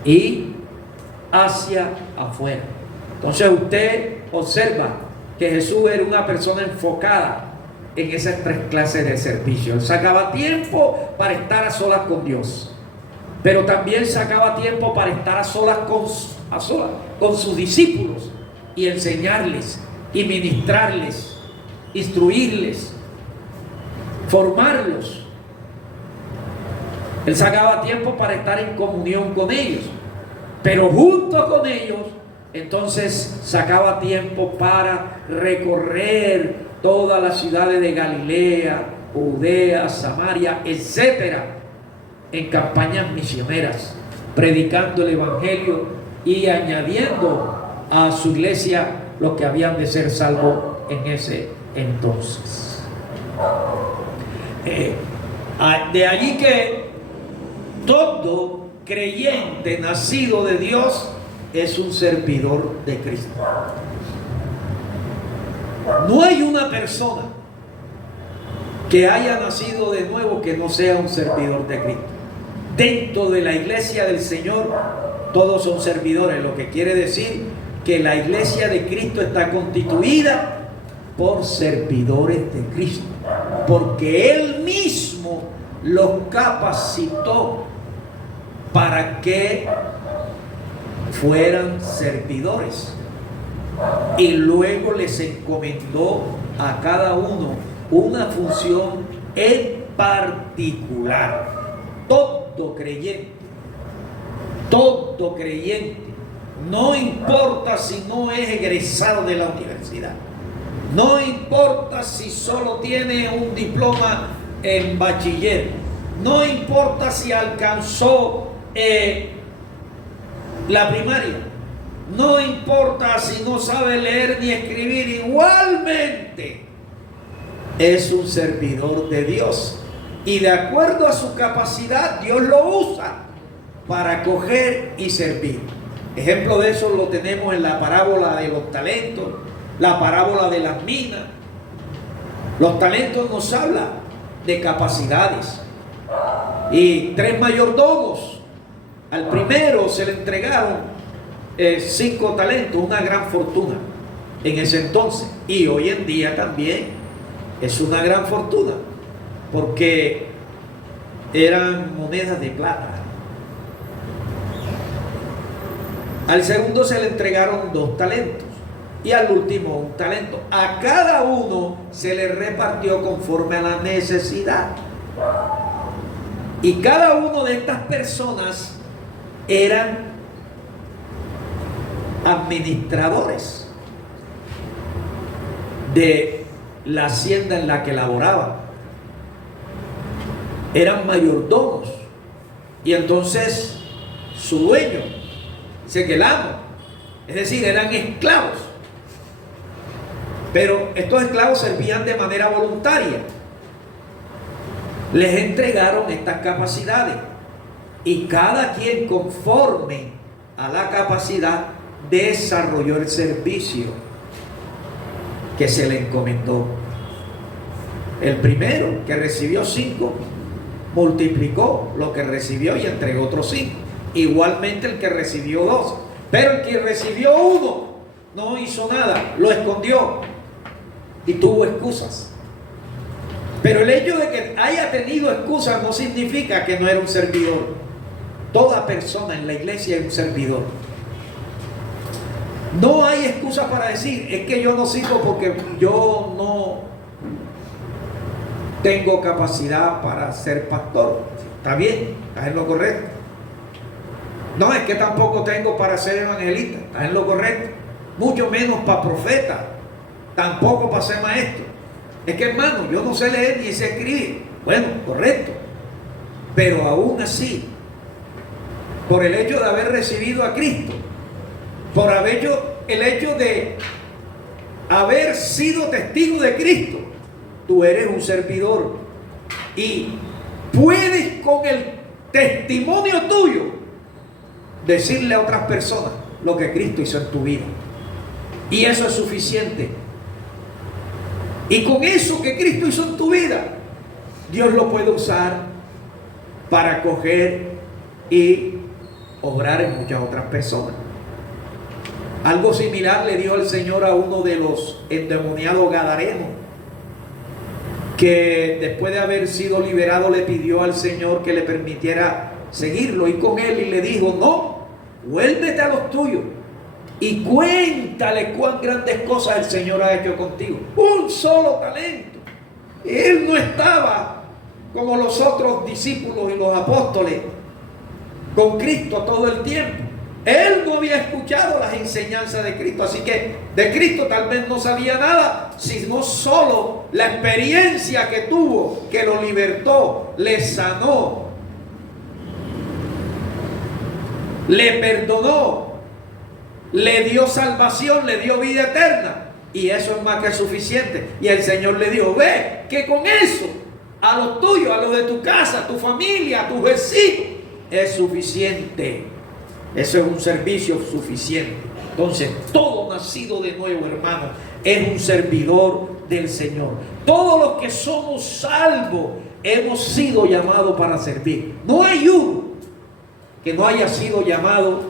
y hacia afuera. Entonces usted observa que Jesús era una persona enfocada en esas tres clases de servicio. Él sacaba tiempo para estar a solas con Dios, pero también sacaba tiempo para estar a solas con sus discípulos y enseñarles y ministrarles, instruirles, formarlos. Él sacaba tiempo para estar en comunión con ellos, pero junto con ellos entonces sacaba tiempo para recorrer todas las ciudades de Galilea, Judea, Samaria, etcétera, en campañas misioneras, predicando el evangelio y añadiendo a su iglesia los que habían de ser salvos en ese entonces. De allí que todo creyente nacido de Dios es un servidor de Cristo. No hay una persona que haya nacido de nuevo que no sea un servidor de Cristo. Dentro de la iglesia del Señor todos son servidores, lo que quiere decir que la iglesia de Cristo está constituida por servidores de Cristo, porque Él mismo los capacitó para que fueran servidores, y luego les encomendó a cada uno una función en particular. Todo creyente, no importa si no es egresado de la universidad, no importa si solo tiene un diploma en bachiller, no importa si alcanzó la primaria, no importa si no sabe leer ni escribir, igualmente es un servidor de Dios, y de acuerdo a su capacidad Dios lo usa para coger y servir. Ejemplo de eso lo tenemos en la parábola de los talentos, la parábola de las minas. Los talentos nos habla de capacidades. Y 3 mayordomos, al primero se le entregaron 5 talentos, una gran fortuna en ese entonces, y hoy en día también es una gran fortuna, porque eran monedas de plata. Al segundo se le entregaron 2 talentos y al último 1 talento. A cada uno se le repartió conforme a la necesidad. Y cada uno de estas personas eran administradores de la hacienda en la que laboraban. Eran mayordomos. Y entonces su dueño, dice que el amo, es decir, eran esclavos. Pero estos esclavos servían de manera voluntaria. Les entregaron estas capacidades. Y cada quien, conforme a la capacidad, desarrolló el servicio que se le encomendó. El primero, que recibió 5, multiplicó lo que recibió y entregó otros 5. Igualmente el que recibió 2. Pero el que recibió 1 no hizo nada, lo escondió y tuvo excusas. Pero el hecho de que haya tenido excusas no significa que no era un servidor. Toda persona en la iglesia es un servidor. No hay excusa para decir, es que yo no sirvo porque yo no tengo capacidad para ser pastor. Está bien, estás en lo correcto. No, es que tampoco tengo para ser evangelista. Estás en lo correcto. Mucho menos para profeta. Tampoco para ser maestro. Es que, hermano, yo no sé leer ni sé escribir. Bueno, correcto. Pero aún así, por el hecho de haber recibido a Cristo, por el hecho de haber sido testigo de Cristo, tú eres un servidor y puedes, con el testimonio tuyo, decirle a otras personas lo que Cristo hizo en tu vida, y eso es suficiente. Y con eso que Cristo hizo en tu vida, Dios lo puede usar para coger y obrar en muchas otras personas. Algo similar le dio el Señor a uno de los endemoniados gadarenos, que después de haber sido liberado le pidió al Señor que le permitiera seguirlo, y con él, y le dijo: no, vuélvete a los tuyos y cuéntale cuán grandes cosas el Señor ha hecho contigo. Un solo talento. Él no estaba como los otros discípulos y los apóstoles con Cristo todo el tiempo. Él no había escuchado las enseñanzas de Cristo, así que de Cristo tal vez no sabía nada, sino solo la experiencia que tuvo, que lo libertó, le sanó, le perdonó, le dio salvación, le dio vida eterna, y eso es más que suficiente. Y el Señor le dijo: ve, que con eso, a los tuyos, a los de tu casa, a tu familia, a tus vecinos, es suficiente. Eso es un servicio suficiente. Entonces, todo nacido de nuevo, hermano, es un servidor del Señor. Todos los que somos salvos hemos sido llamados para servir. No hay uno que no haya sido llamado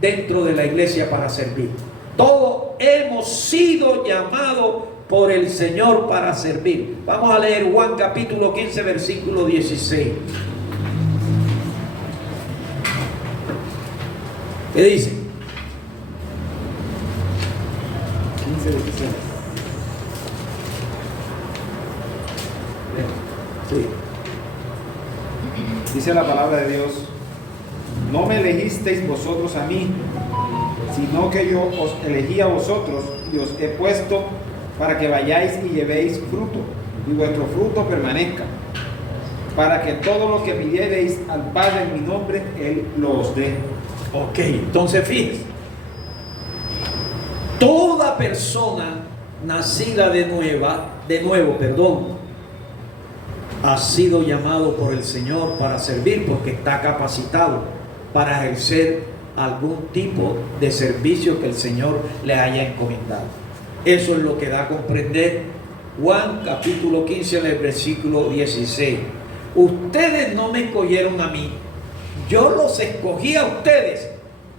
dentro de la iglesia para servir. Todos hemos sido llamados por el Señor para servir. Vamos a leer Juan capítulo 15, versículo 16. ¿Qué dice? 15, 16. Sí. Dice la palabra de Dios: no me elegisteis vosotros a mí, sino que yo os elegí a vosotros y os he puesto para que vayáis y llevéis fruto, y vuestro fruto permanezca, para que todo lo que pidiereis al Padre en mi nombre, Él lo os dé. Ok, entonces fíjense, toda persona nacida de nuevo, ha sido llamado por el Señor para servir, porque está capacitado para ejercer algún tipo de servicio que el Señor le haya encomendado. Eso es lo que da a comprender Juan capítulo 15, en el versículo 16. Ustedes no me escogieron a mí, yo los escogí a ustedes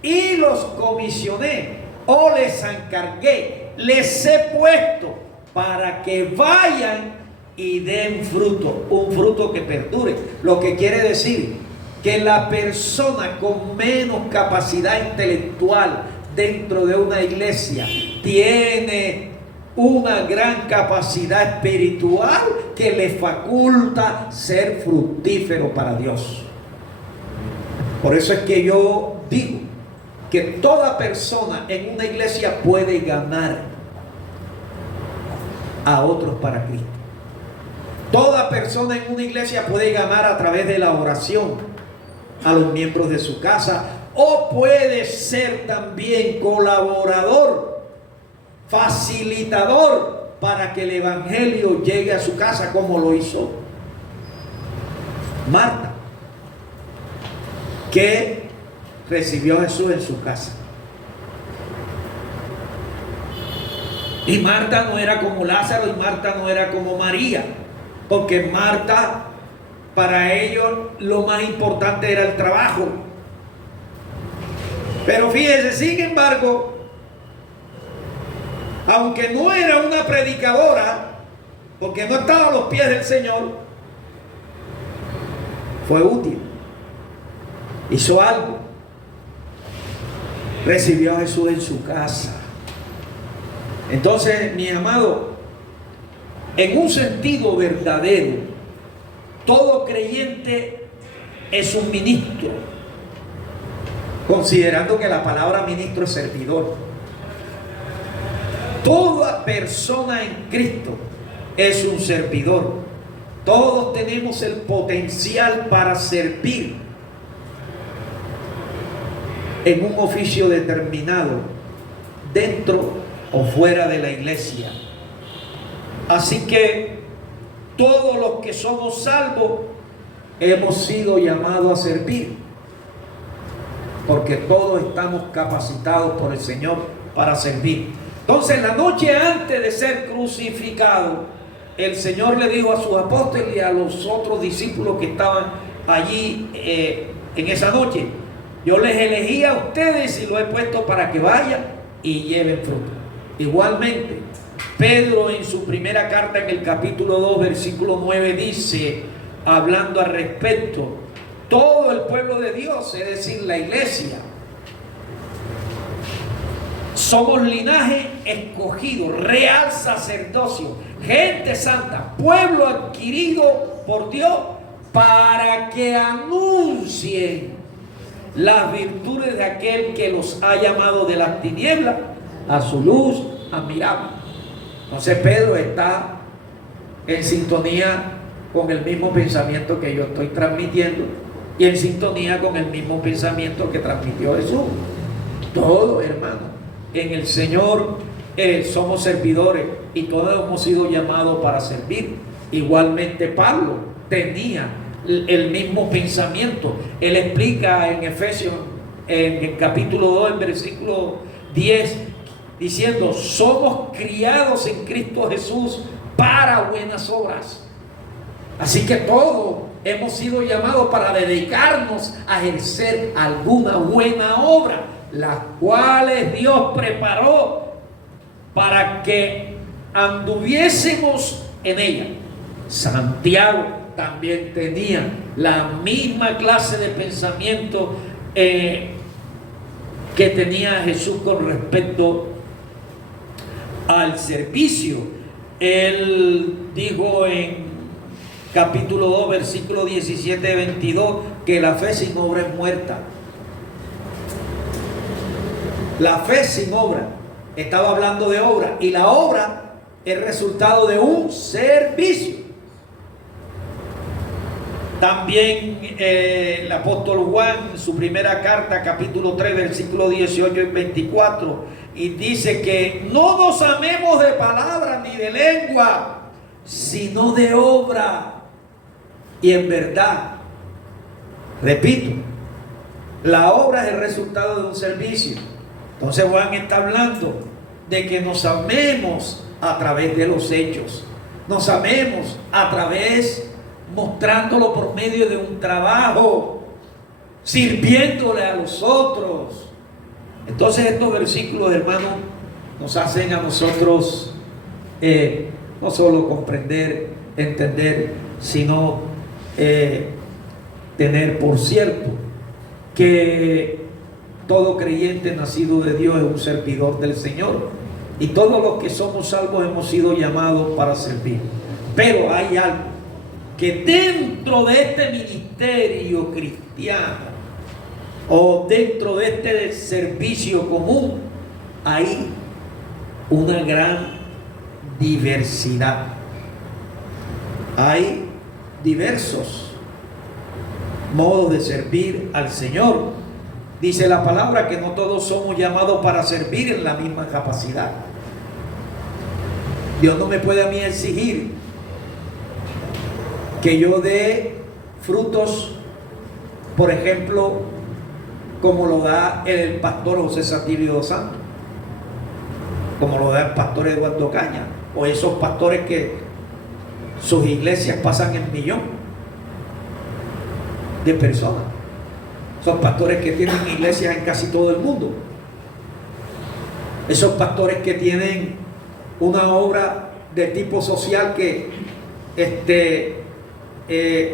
y los comisioné o les encargué, les he puesto para que vayan y den fruto, un fruto que perdure. Lo que quiere decir que la persona con menos capacidad intelectual dentro de una iglesia tiene una gran capacidad espiritual que le faculta ser fructífero para Dios. Por eso es que yo digo que toda persona en una iglesia puede ganar a otros para Cristo. Toda persona en una iglesia puede ganar a través de la oración a los miembros de su casa, o puede ser también colaborador, facilitador para que el evangelio llegue a su casa, como lo hizo Marta. que recibió a Jesús en su casa. Y Marta no era como Lázaro y Marta no era como María, porque Marta, para ellos lo más importante era el trabajo. Pero fíjese, sin embargo, aunque no era una predicadora, porque no estaba a los pies del Señor, fue útil, hizo algo, recibió a Jesús en su casa. Entonces, mi amado, en un sentido verdadero, todo creyente es un ministro, considerando que la palabra ministro es servidor. Toda persona en Cristo es un servidor. Todos tenemos el potencial para servir en un oficio determinado, dentro o fuera de la iglesia. Así que todos los que somos salvos hemos sido llamados a servir, porque todos estamos capacitados por el Señor para servir. Entonces, la noche antes de ser crucificado, el Señor le dijo a sus apóstoles y a los otros discípulos que estaban allí en esa noche: yo les elegí a ustedes y los he puesto para que vayan y lleven fruto. Igualmente, Pedro en su primera carta, en el capítulo 2, versículo 9, dice, hablando al respecto, todo el pueblo de Dios, es decir, la iglesia, somos linaje escogido, real sacerdocio, gente santa, pueblo adquirido por Dios, para que anuncien las virtudes de aquel que los ha llamado de las tinieblas a su luz admirable. Entonces Pedro está en sintonía con el mismo pensamiento que yo estoy transmitiendo y en sintonía con el mismo pensamiento que transmitió Jesús. Todos, hermanos, en el Señor somos servidores y todos hemos sido llamados para servir. Igualmente Pablo tenía el mismo pensamiento. Él explica en Efesios, en el capítulo 2, en versículo 10, diciendo, somos criados en Cristo Jesús para buenas obras. Así que todos hemos sido llamados para dedicarnos a ejercer alguna buena obra, las cuales Dios preparó para que anduviésemos en ella. Santiago también tenía la misma clase de pensamiento que tenía Jesús con respecto al servicio. Él dijo en capítulo 2, versículo 17-22, que la fe sin obra es muerta. La fe sin obra, estaba hablando de obra, y la obra es resultado de un servicio. También el apóstol Juan, en su primera carta, capítulo 3, versículo 18 y 24, y dice que no nos amemos de palabra ni de lengua, sino de obra y en verdad. Repito, la obra es el resultado de un servicio. Entonces Juan está hablando de que nos amemos a través de los hechos, nos amemos a través, mostrándolo por medio de un trabajo, sirviéndole a los otros. Entonces estos versículos, hermanos, nos hacen a nosotros no solo comprender, entender, sino tener por cierto que todo creyente nacido de Dios es un servidor del Señor, y todos los que somos salvos hemos sido llamados para servir. Pero hay algo que dentro de este ministerio cristiano o dentro de este servicio común hay una gran diversidad. Hay diversos modos de servir al Señor. Dice la palabra que no todos somos llamados para servir en la misma capacidad. Dios no me puede a mí exigir que yo dé frutos, por ejemplo, como lo da el pastor José Satilio dos Santos, como lo da el pastor Eduardo Caña, o esos pastores que sus iglesias pasan en millón de personas. Son pastores que tienen iglesias en casi todo el mundo. Esos pastores que tienen una obra de tipo social que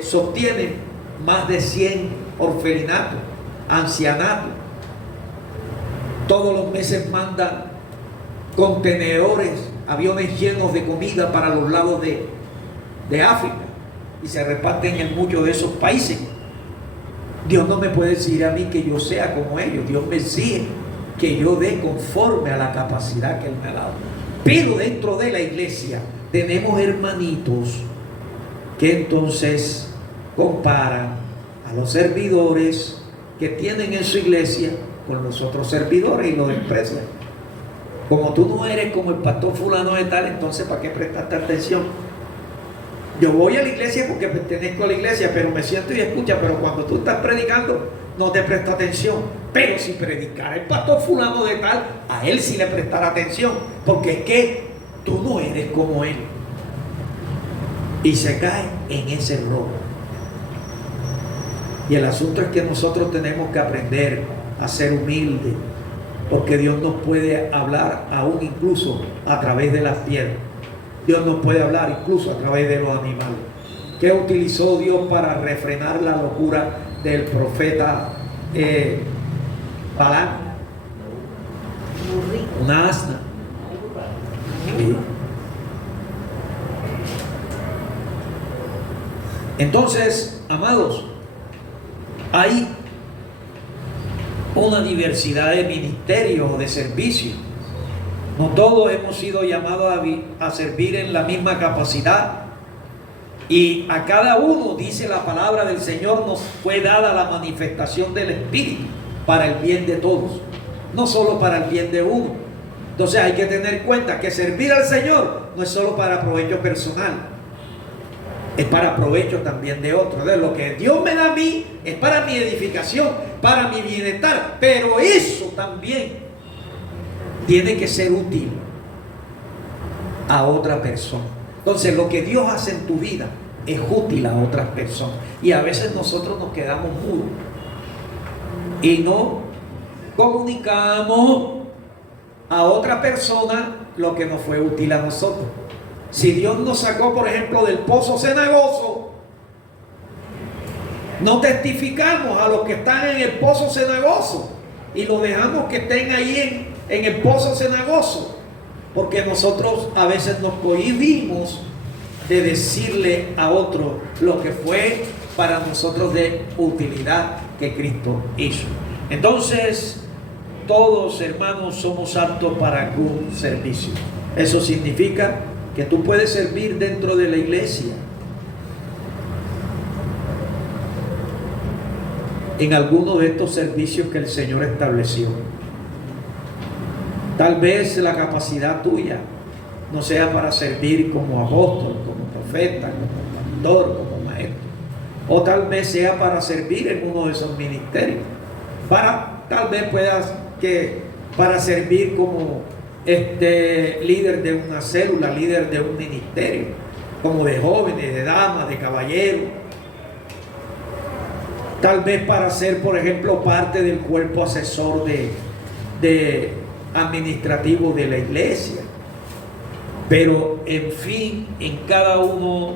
sostienen más de 100 orfelinatos, ancianatos. Todos los meses mandan contenedores, aviones llenos de comida para los lados de África y se reparten en muchos de esos países. Dios no me puede decir a mí que yo sea como ellos. Dios me exige que yo dé conforme a la capacidad que Él me ha dado. Pero dentro de la iglesia tenemos hermanitos que entonces comparan a los servidores que tienen en su iglesia con los otros servidores y los desprecian. Como tú no eres como el pastor fulano de tal, entonces ¿para qué prestaste atención? Yo voy a la iglesia porque pertenezco a la iglesia, pero me siento y escucha, pero cuando tú estás predicando no te presta atención. Pero si predicara el pastor fulano de tal, a él sí le prestará atención, porque es que tú no eres como él. Y se cae en ese robo. Y el asunto es que nosotros tenemos que aprender a ser humildes, porque Dios nos puede hablar aún incluso a través de las piedras. Dios nos puede hablar incluso a través de los animales. ¿Qué utilizó Dios para refrenar la locura del profeta Balaam? Una asna. Sí. Entonces, amados, hay una diversidad de ministerios o de servicios. No todos hemos sido llamados a servir en la misma capacidad. Y a cada uno, dice la palabra del Señor, nos fue dada la manifestación del Espíritu para el bien de todos, no solo para el bien de uno. Entonces hay que tener en cuenta que servir al Señor no es solo para provecho personal, es para provecho también de otros. Entonces, lo que Dios me da a mí es para mi edificación, para mi bienestar, pero eso también tiene que ser útil a otra persona. Entonces, lo que Dios hace en tu vida es útil a otras personas. Y a veces nosotros nos quedamos mudos y no comunicamos a otra persona lo que nos fue útil a nosotros. Si Dios nos sacó, por ejemplo, del pozo cenagoso, no testificamos a los que están en el pozo cenagoso y los dejamos que estén ahí en el pozo cenagoso, porque nosotros a veces nos cohibimos de decirle a otro lo que fue para nosotros de utilidad que Cristo hizo. Entonces, todos, hermanos, somos aptos para algún servicio. Eso significa que tú puedes servir dentro de la iglesia en alguno de estos servicios que el Señor estableció. Tal vez la capacidad tuya no sea para servir como apóstol, como profeta, como pastor, como maestro, o tal vez sea para servir en uno de esos ministerios. Tal vez puedas para servir como líder de una célula, líder de un ministerio, como de jóvenes, de damas, de caballeros. Tal vez para ser, por ejemplo, parte del cuerpo asesor de administrativo de la iglesia. Pero en fin, en cada uno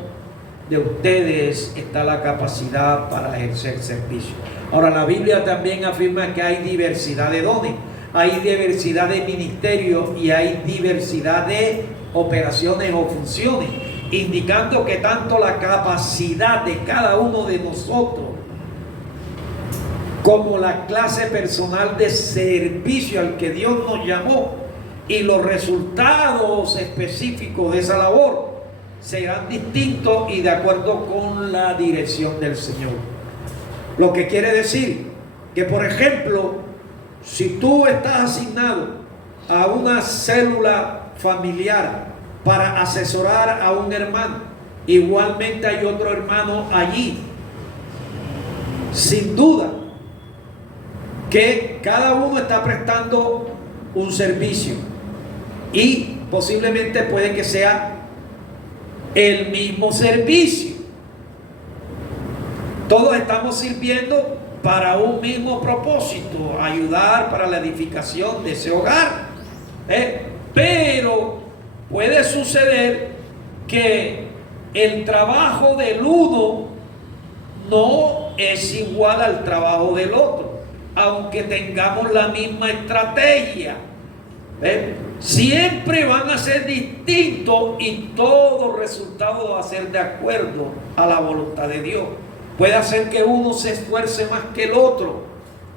de ustedes está la capacidad para ejercer servicio. Ahora, la Biblia también afirma que hay diversidad de dones, hay diversidad de ministerios y hay diversidad de operaciones o funciones, indicando que tanto la capacidad de cada uno de nosotros como la clase personal de servicio al que Dios nos llamó y los resultados específicos de esa labor serán distintos y de acuerdo con la dirección del Señor. Lo que quiere decir que, por ejemplo, si tú estás asignado a una célula familiar para asesorar a un hermano, igualmente hay otro hermano allí, sin duda que cada uno está prestando un servicio y posiblemente puede que sea el mismo servicio. Todos estamos sirviendo para un mismo propósito, ayudar para la edificación de ese hogar. Pero puede suceder que el trabajo del uno no es igual al trabajo del otro, aunque tengamos la misma estrategia. Siempre van a ser distintos y todo resultado va a ser de acuerdo a la voluntad de Dios. Puede hacer que uno se esfuerce más que el otro,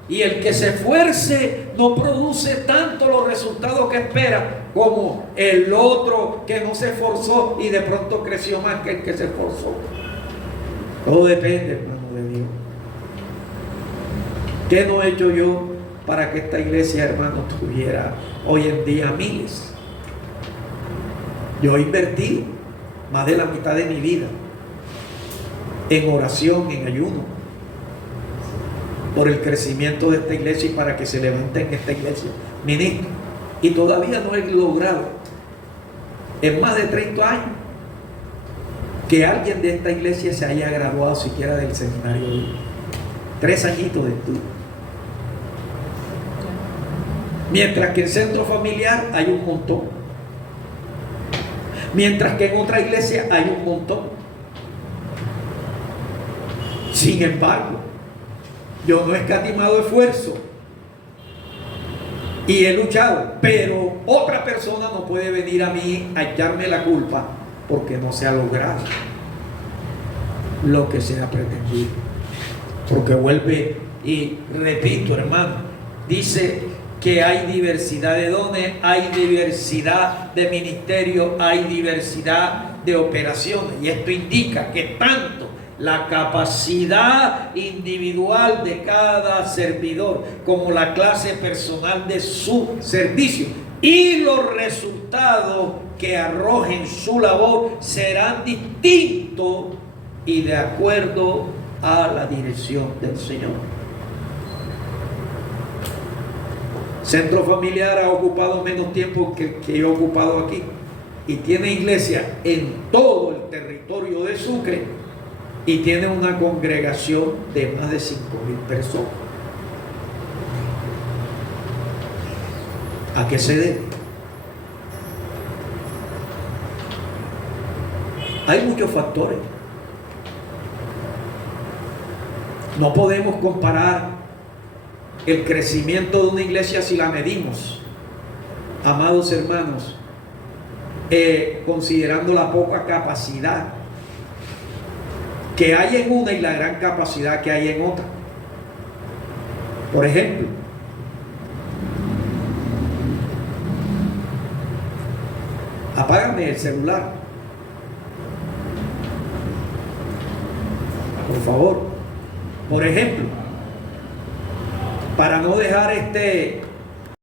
y el que se esfuerce no produce tanto los resultados que espera como el otro que no se esforzó y de pronto creció más que el que se esforzó. Todo depende, hermano, de Dios. ¿Qué no he hecho yo para que esta iglesia, hermano, tuviera hoy en día miles? Yo he invertido más de la mitad de mi vida en oración, en ayuno, por el crecimiento de esta iglesia y para que se levante en esta iglesia ministro. Y todavía no he logrado en más de 30 años que alguien de esta iglesia se haya graduado siquiera del seminario. 3 añitos de estudio. Mientras que en centro familiar hay un montón. Mientras que en otra iglesia hay un montón. Sin embargo, yo no he escatimado esfuerzo y he luchado, pero otra persona no puede venir a mí a echarme la culpa porque no se ha logrado lo que se ha pretendido. Porque vuelve y repito, hermano, dice que hay diversidad de dones, hay diversidad de ministerios, hay diversidad de operaciones, y esto indica que tanto la capacidad individual de cada servidor como la clase personal de su servicio y los resultados que arrojen su labor serán distintos y de acuerdo a la dirección del Señor. Centro Familiar ha ocupado menos tiempo que yo he ocupado aquí y tiene iglesia en todo el territorio de Sucre y tiene una congregación de más de 5.000 personas. ¿A qué se debe? Hay muchos factores. No podemos comparar el crecimiento de una iglesia si la medimos, amados hermanos, considerando la poca capacidad que hay en una y la gran capacidad que hay en otra. Por ejemplo, apágame el celular, por favor. Por ejemplo, para no dejar